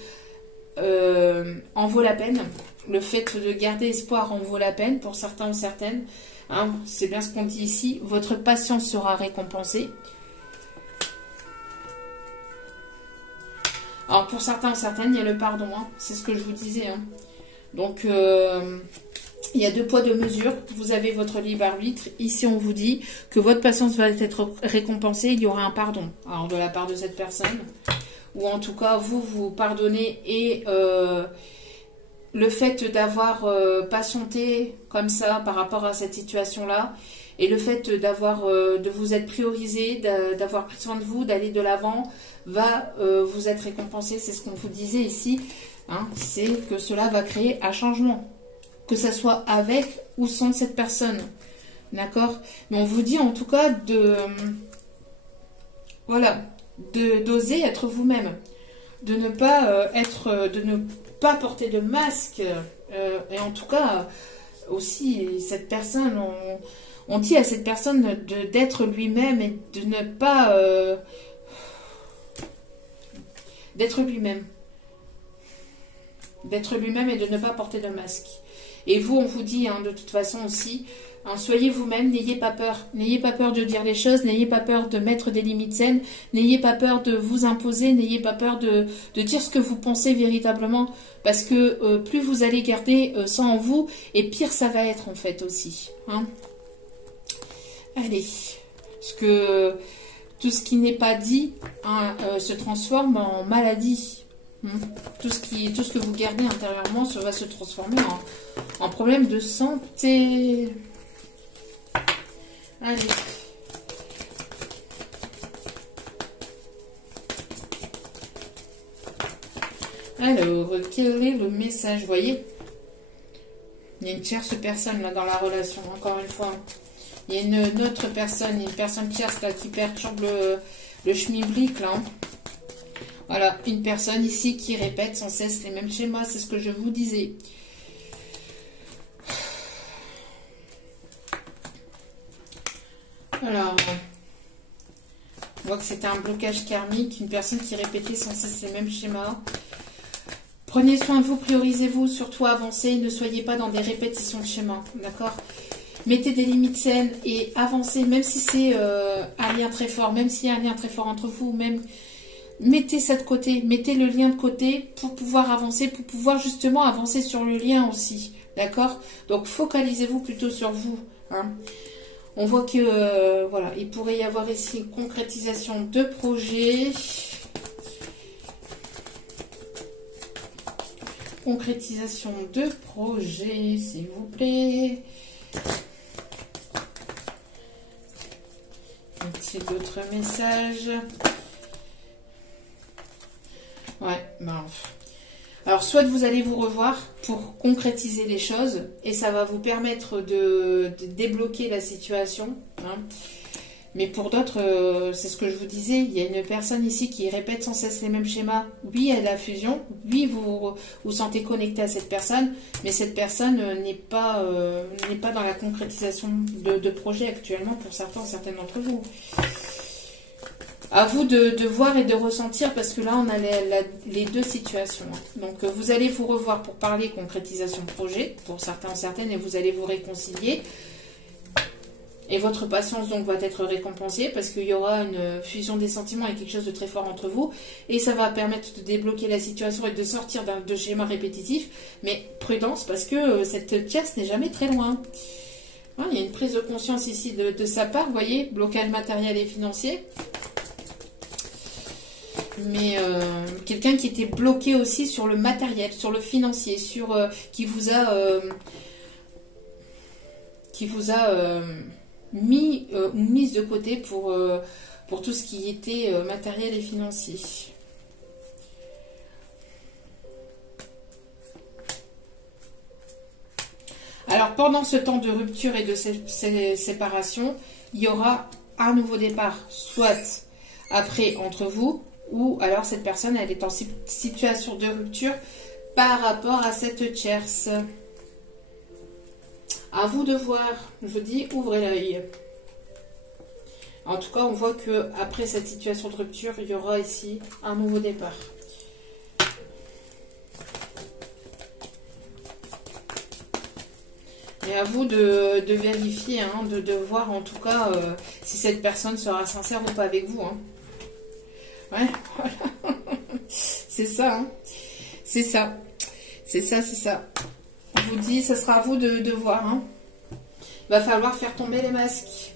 en vaut la peine. Le fait de garder espoir en vaut la peine pour certains ou certaines. Hein, c'est bien ce qu'on dit ici. Votre patience sera récompensée. Alors pour certains ou certaines, il y a le pardon. Hein, c'est ce que je vous disais. Hein. Donc il y a deux poids, deux mesures. Vous avez votre libre arbitre. Ici, on vous dit que votre patience va être récompensée. Il y aura un pardon. Alors, de la part de cette personne. Ou en tout cas, vous pardonnez. Et le fait d'avoir patienté comme ça par rapport à cette situation-là, et le fait de vous être priorisé, d'avoir pris soin de vous, d'aller de l'avant, va vous être récompensé. C'est ce qu'on vous disait ici. Hein, c'est que cela va créer un changement. Que ça soit avec ou sans cette personne. D'accord? Mais on vous dit en tout cas d'oser être vous-même. De ne pas porter de masque. Et en tout cas, aussi, cette personne, on dit à cette personne d'être lui-même et de ne pas... d'être lui-même. D'être lui-même et de ne pas porter de masque. Et vous, on vous dit, hein, de toute façon aussi, hein, soyez vous-même, n'ayez pas peur. N'ayez pas peur de dire les choses, n'ayez pas peur de mettre des limites saines, n'ayez pas peur de vous imposer, n'ayez pas peur de dire ce que vous pensez véritablement. Parce que plus vous allez garder ça en vous, et pire ça va être en fait aussi. Hein. Allez, parce que tout ce qui n'est pas dit hein, se transforme en maladie. Tout ce que vous gardez intérieurement va se transformer en problème de santé. Allez. Alors, quel est le message? Vous voyez, il y a une tierce personne là dans la relation, encore une fois. Il y a une autre personne, une personne tierce là qui perturbe le schmilblick là. Voilà, une personne ici qui répète sans cesse les mêmes schémas, c'est ce que je vous disais. Alors, on voit que c'était un blocage karmique, une personne qui répétait sans cesse les mêmes schémas. Prenez soin de vous, priorisez-vous, surtout avancez, ne soyez pas dans des répétitions de schémas, d'accord? Mettez des limites saines et avancez, même si c'est un lien très fort, même s'il y a un lien très fort entre vous, même mettez ça de côté, mettez le lien de côté pour pouvoir avancer, pour pouvoir justement avancer sur le lien aussi, d'accord? Donc focalisez-vous plutôt sur vous, hein. On voit que, voilà, il pourrait y avoir ici une concrétisation de projet. Concrétisation de projet, s'il vous plaît. C'est d'autres messages. Ouais, ben... Alors, soit vous allez vous revoir pour concrétiser les choses et ça va vous permettre de débloquer la situation. Hein. Mais pour d'autres, c'est ce que je vous disais, il y a une personne ici qui répète sans cesse les mêmes schémas. Oui, elle a la fusion. Oui, vous vous sentez connecté à cette personne, mais cette personne n'est pas dans la concrétisation de projet actuellement pour certaines d'entre vous. À vous de voir et de ressentir parce que là, on a les deux situations. Donc, vous allez vous revoir pour parler concrétisation de projet, pour certaines, et vous allez vous réconcilier. Et votre patience, donc, va être récompensée parce qu'il y aura une fusion des sentiments et quelque chose de très fort entre vous. Et ça va permettre de débloquer la situation et de sortir de schémas répétitifs. Mais prudence parce que cette tierce n'est jamais très loin. Il y a une prise de conscience ici de sa part, vous voyez, blocage matériel et financier. Mais quelqu'un qui était bloqué aussi sur le matériel, sur le financier, qui vous a mise de côté pour tout ce qui était matériel et financier. Alors pendant ce temps de rupture et de séparation, il y aura un nouveau départ, soit après entre vous, ou alors cette personne elle est en situation de rupture par rapport à cette tierce. À vous de voir, je vous dis, ouvrez l'œil. En tout cas, on voit que après cette situation de rupture, il y aura ici un nouveau départ. Et à vous de vérifier, hein, de voir en tout cas si cette personne sera sincère ou pas avec vous. Hein. Ouais, voilà. C'est ça, hein. C'est ça. C'est ça, c'est ça. Je vous dis, ce sera à vous de voir. Hein. Va falloir faire tomber les masques.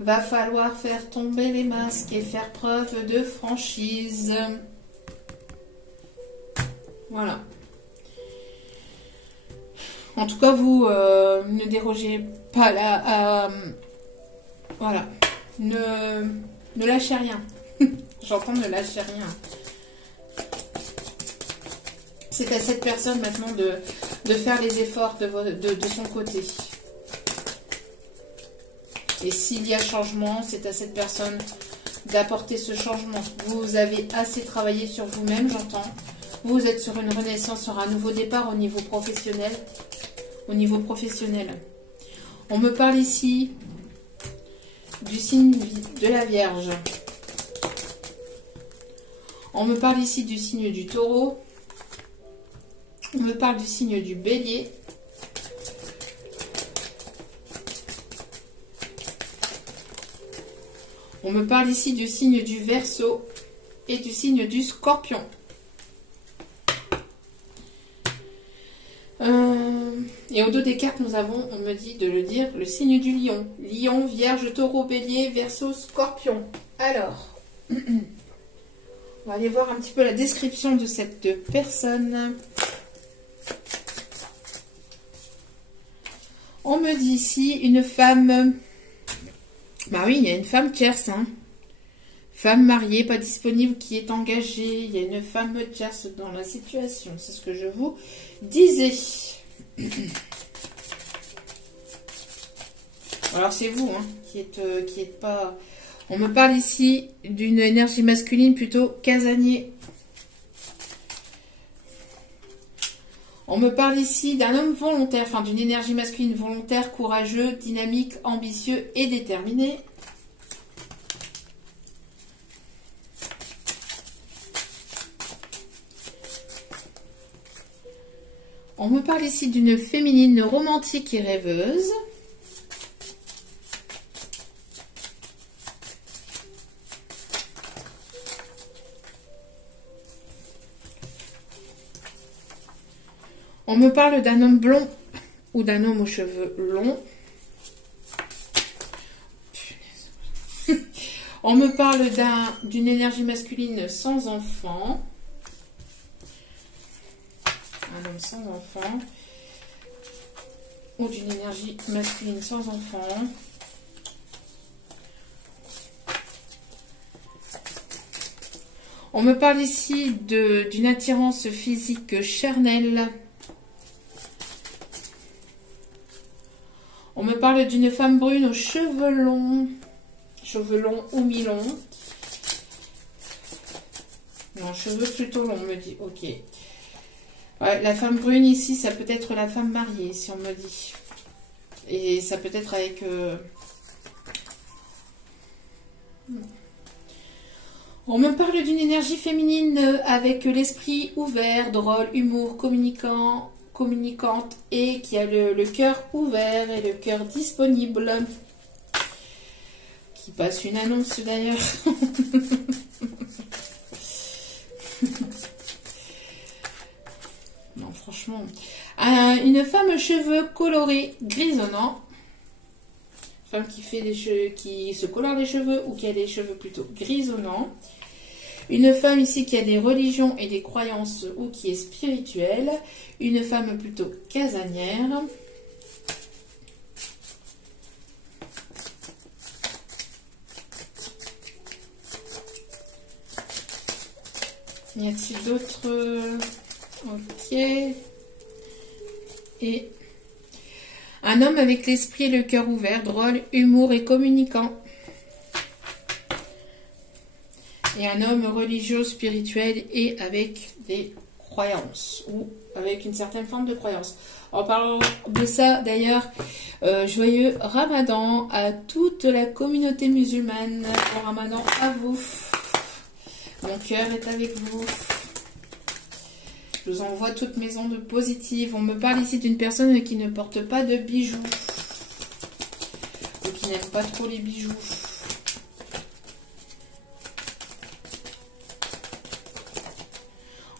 Va falloir faire tomber les masques et faire preuve de franchise. Voilà. En tout cas, vous ne dérogez pas là. Voilà. Ne lâchez rien. J'entends ne lâchez rien. C'est à cette personne maintenant de faire les efforts de son côté. Et s'il y a changement, c'est à cette personne d'apporter ce changement. Vous avez assez travaillé sur vous-même, j'entends. Vous êtes sur une renaissance, sur un nouveau départ au niveau professionnel. Au niveau professionnel. On me parle ici du signe de la Vierge. On me parle ici du signe du Taureau. On me parle du signe du Bélier. On me parle ici du signe du Verseau et du signe du Scorpion. Et au dos des cartes, nous avons, on me dit de le dire, le signe du Lion. Lion, Vierge, Taureau, Bélier, Verseau, Scorpion. Alors, On va aller voir un petit peu la description de cette personne. On me dit ici une femme... Bah oui, il y a une femme tierce, hein. Femme mariée, pas disponible, qui est engagée. Il y a une femme tierce dans la situation. C'est ce que je vous disais. Alors c'est vous, hein, qui êtes pas... On me parle ici d'une énergie masculine plutôt casanier. On me parle ici d'un homme volontaire, enfin d'une énergie masculine volontaire, courageux, dynamique, ambitieux et déterminé. On me parle ici d'une féminine romantique et rêveuse. On me parle d'un homme blond ou d'un homme aux cheveux longs. On me parle d'une énergie masculine sans enfant. Un homme sans enfant. Ou d'une énergie masculine sans enfant. On me parle ici d'une attirance physique charnelle. On me parle d'une femme brune aux cheveux longs ou mi-longs. Non, cheveux plutôt longs, on me dit. Ok. Ouais, la femme brune ici, ça peut être la femme mariée, si on me dit. Et ça peut être avec... On me parle d'une énergie féminine avec l'esprit ouvert, drôle, humour, communicante et qui a le cœur ouvert et le cœur disponible. Qui passe une annonce d'ailleurs. Non, franchement. Une femme aux cheveux colorés grisonnants. Femme qui fait des cheveux, qui se colore les cheveux ou qui a des cheveux plutôt grisonnants. Une femme ici qui a des religions et des croyances ou qui est spirituelle. Une femme plutôt casanière. Y a-t-il d'autres? Ok. Et un homme avec l'esprit et le cœur ouvert, drôle, humour et communicant. Et un homme religieux, spirituel et avec des croyances ou avec une certaine forme de croyance. En parlant de ça, d'ailleurs, joyeux Ramadan à toute la communauté musulmane. Bon Ramadan à vous. Mon cœur est avec vous. Je vous envoie toutes mes ondes positives. On me parle ici d'une personne qui ne porte pas de bijoux. Ou qui n'aime pas trop les bijoux.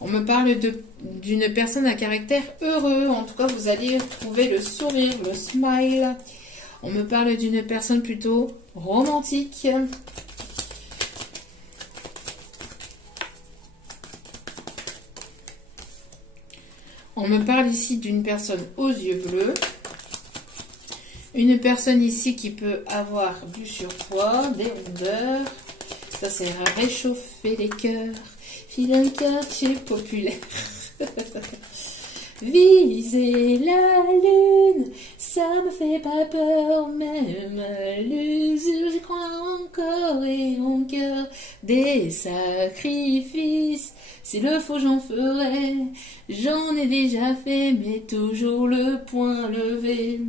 On me parle d'une personne à caractère heureux. En tout cas, vous allez trouver le sourire, le smile. On me parle d'une personne plutôt romantique. On me parle ici d'une personne aux yeux bleus. Une personne ici qui peut avoir du surpoids, des rondeurs. Ça sert à réchauffer les cœurs. File un quartier populaire. Viser la lune, ça me fait pas peur, même à l'usure, j'y crois encore et mon cœur des sacrifices. S'il le faut, j'en ferai, j'en ai déjà fait, mais toujours le point levé.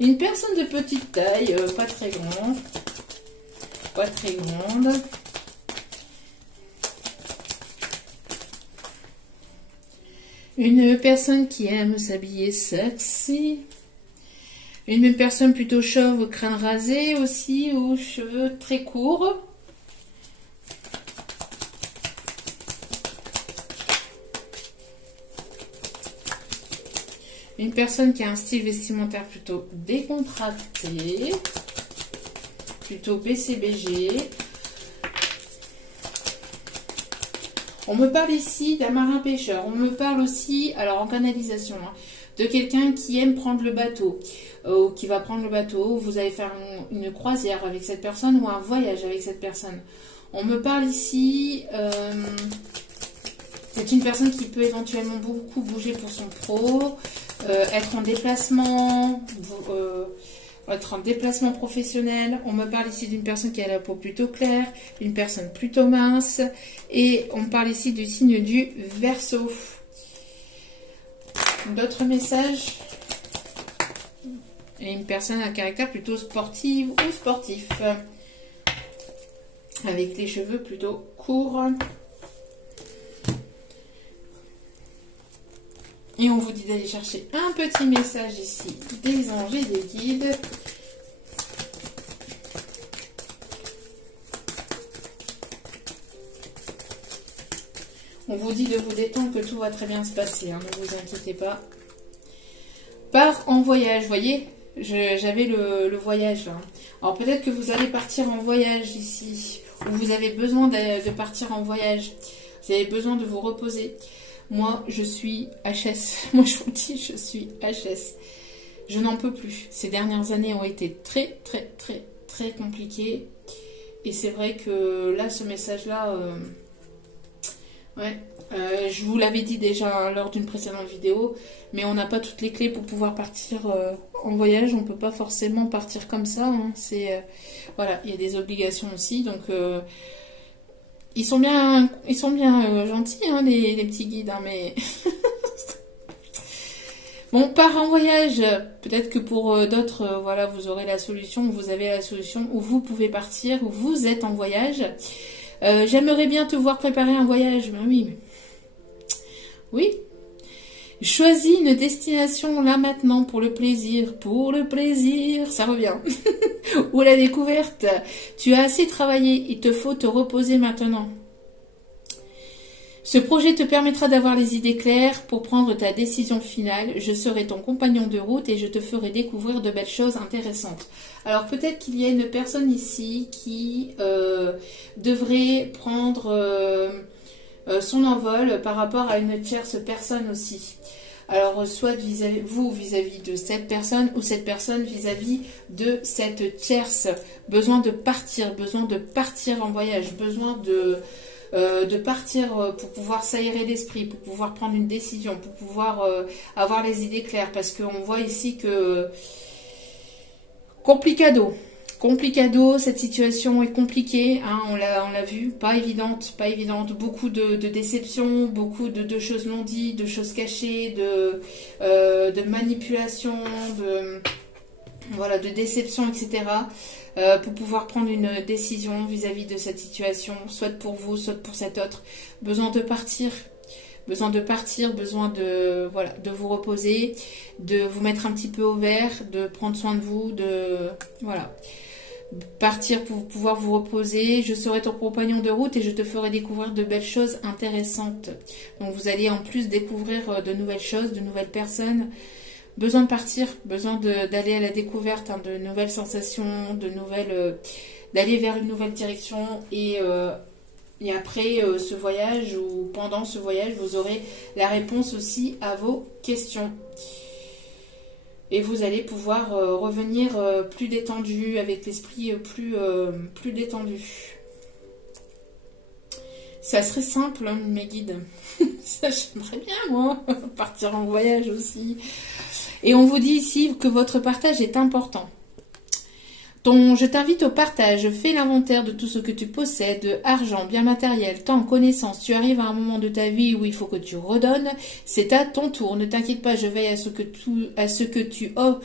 Une personne de petite taille, pas très grande, pas très grande. Une personne qui aime s'habiller sexy. Une personne plutôt chauve, crâne rasé aussi, aux cheveux très courts. Une personne qui a un style vestimentaire plutôt décontracté, plutôt BCBG. On me parle ici d'un marin pêcheur. On me parle aussi, alors en canalisation, hein, de quelqu'un qui aime prendre le bateau, ou qui va prendre le bateau. Vous allez faire une croisière avec cette personne ou un voyage avec cette personne. On me parle ici, c'est une personne qui peut éventuellement beaucoup bouger pour son pro, être en déplacement, être en déplacement professionnel. On me parle ici d'une personne qui a la peau plutôt claire, une personne plutôt mince, et on me parle ici du signe du Verseau. D'autres messages. Et une personne à caractère plutôt sportive ou sportif, avec les cheveux plutôt courts. Et on vous dit d'aller chercher un petit message ici des anges et des guides. On vous dit de vous détendre, que tout va très bien se passer, hein, ne vous inquiétez pas. Part en voyage, vous voyez, j'avais le voyage là. Alors peut-être que vous allez partir en voyage ici, ou vous avez besoin de partir en voyage. Vous avez besoin de vous reposer. Moi, je suis HS. Moi, je vous dis, je suis HS. Je n'en peux plus. Ces dernières années ont été très, très, très, très compliquées. Et c'est vrai que là, ce message-là, ouais, je vous l'avais dit déjà lors d'une précédente vidéo, mais on n'a pas toutes les clés pour pouvoir partir en voyage. On ne peut pas forcément partir comme ça. Hein. Voilà, il y a des obligations aussi. Donc, ils sont bien gentils, hein, les petits guides, hein, mais... Bon, part en voyage. Peut-être que pour d'autres, voilà, vous aurez la solution, vous avez la solution, où vous pouvez partir, où vous êtes en voyage. J'aimerais bien te voir préparer un voyage. Ben oui. Oui. Choisis une destination là maintenant pour le plaisir. Pour le plaisir, ça revient. Ou la découverte. Tu as assez travaillé, il te faut te reposer maintenant. Ce projet te permettra d'avoir les idées claires pour prendre ta décision finale. Je serai ton compagnon de route et je te ferai découvrir de belles choses intéressantes. Alors peut-être qu'il y a une personne ici qui devrait prendre son envol par rapport à une tierce personne aussi. Alors soit vis-à-vis de cette personne ou cette personne vis-à-vis de cette tierce. Besoin de partir en voyage, besoin de partir pour pouvoir s'aérer l'esprit, pour pouvoir prendre une décision, pour pouvoir avoir les idées claires. Parce qu'on voit ici que... Complicado, cette situation est compliquée, hein, on l'a vu, pas évidente, beaucoup de déceptions, beaucoup de choses non dites, de choses cachées, de manipulation, de déception, etc. Pour pouvoir prendre une décision vis-à-vis de cette situation, soit pour vous, soit pour cet autre. Besoin de partir, besoin de vous reposer, de vous mettre un petit peu au vert, de prendre soin de vous, partir pour pouvoir vous reposer. Je serai ton compagnon de route et je te ferai découvrir de belles choses intéressantes. Donc vous allez en plus découvrir de nouvelles choses, de nouvelles personnes. Besoin de partir, besoin d'aller à la découverte, hein, de nouvelles sensations, d'aller vers une nouvelle direction. Et après ce voyage ou pendant ce voyage, vous aurez la réponse aussi à vos questions. Et vous allez pouvoir revenir plus détendu, avec l'esprit plus détendu. Ça serait simple, hein, mes guides. Ça, j'aimerais bien, moi, partir en voyage aussi. Et on vous dit ici que votre partage est important. Je t'invite au partage. Fais l'inventaire de tout ce que tu possèdes, argent, biens matériels, temps, connaissances. Tu arrives à un moment de ta vie où il faut que tu redonnes. C'est à ton tour. Ne t'inquiète pas, je veille à ce que tu offres.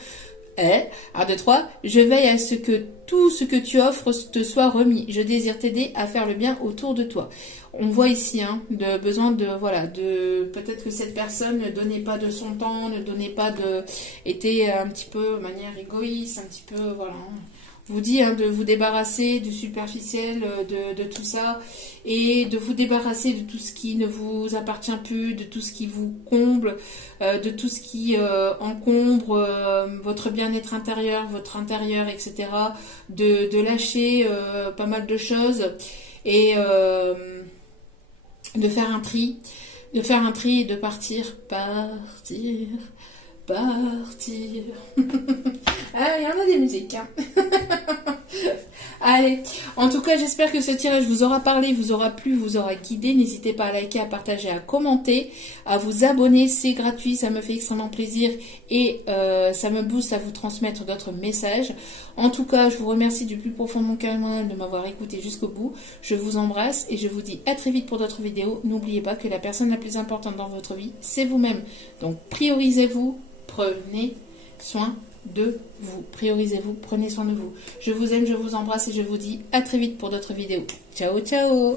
1, 2, 3. Je veille à ce que tout ce que tu offres te soit remis. Je désire t'aider à faire le bien autour de toi. On voit ici, hein, peut-être que cette personne ne donnait pas de son temps, était un petit peu de manière égoïste, un petit peu, voilà. On vous dit, hein, de vous débarrasser du superficiel, de tout ça, et de vous débarrasser de tout ce qui ne vous appartient plus, de tout ce qui vous comble, de tout ce qui encombre votre bien-être intérieur, votre intérieur, etc. De lâcher pas mal de choses de faire un tri, et de partir. Ah, il y en a des musiques, hein. Allez, en tout cas, j'espère que ce tirage vous aura parlé, vous aura plu, vous aura guidé. N'hésitez pas à liker, à partager, à commenter, à vous abonner. C'est gratuit, ça me fait extrêmement plaisir et ça me booste à vous transmettre d'autres messages. En tout cas, je vous remercie du plus profond de mon cœur de m'avoir écouté jusqu'au bout. Je vous embrasse et je vous dis à très vite pour d'autres vidéos. N'oubliez pas que la personne la plus importante dans votre vie, c'est vous-même. Donc, priorisez-vous, prenez soin de vous. Priorisez-vous, prenez soin de vous. Je vous aime, je vous embrasse et je vous dis à très vite pour d'autres vidéos. Ciao, ciao!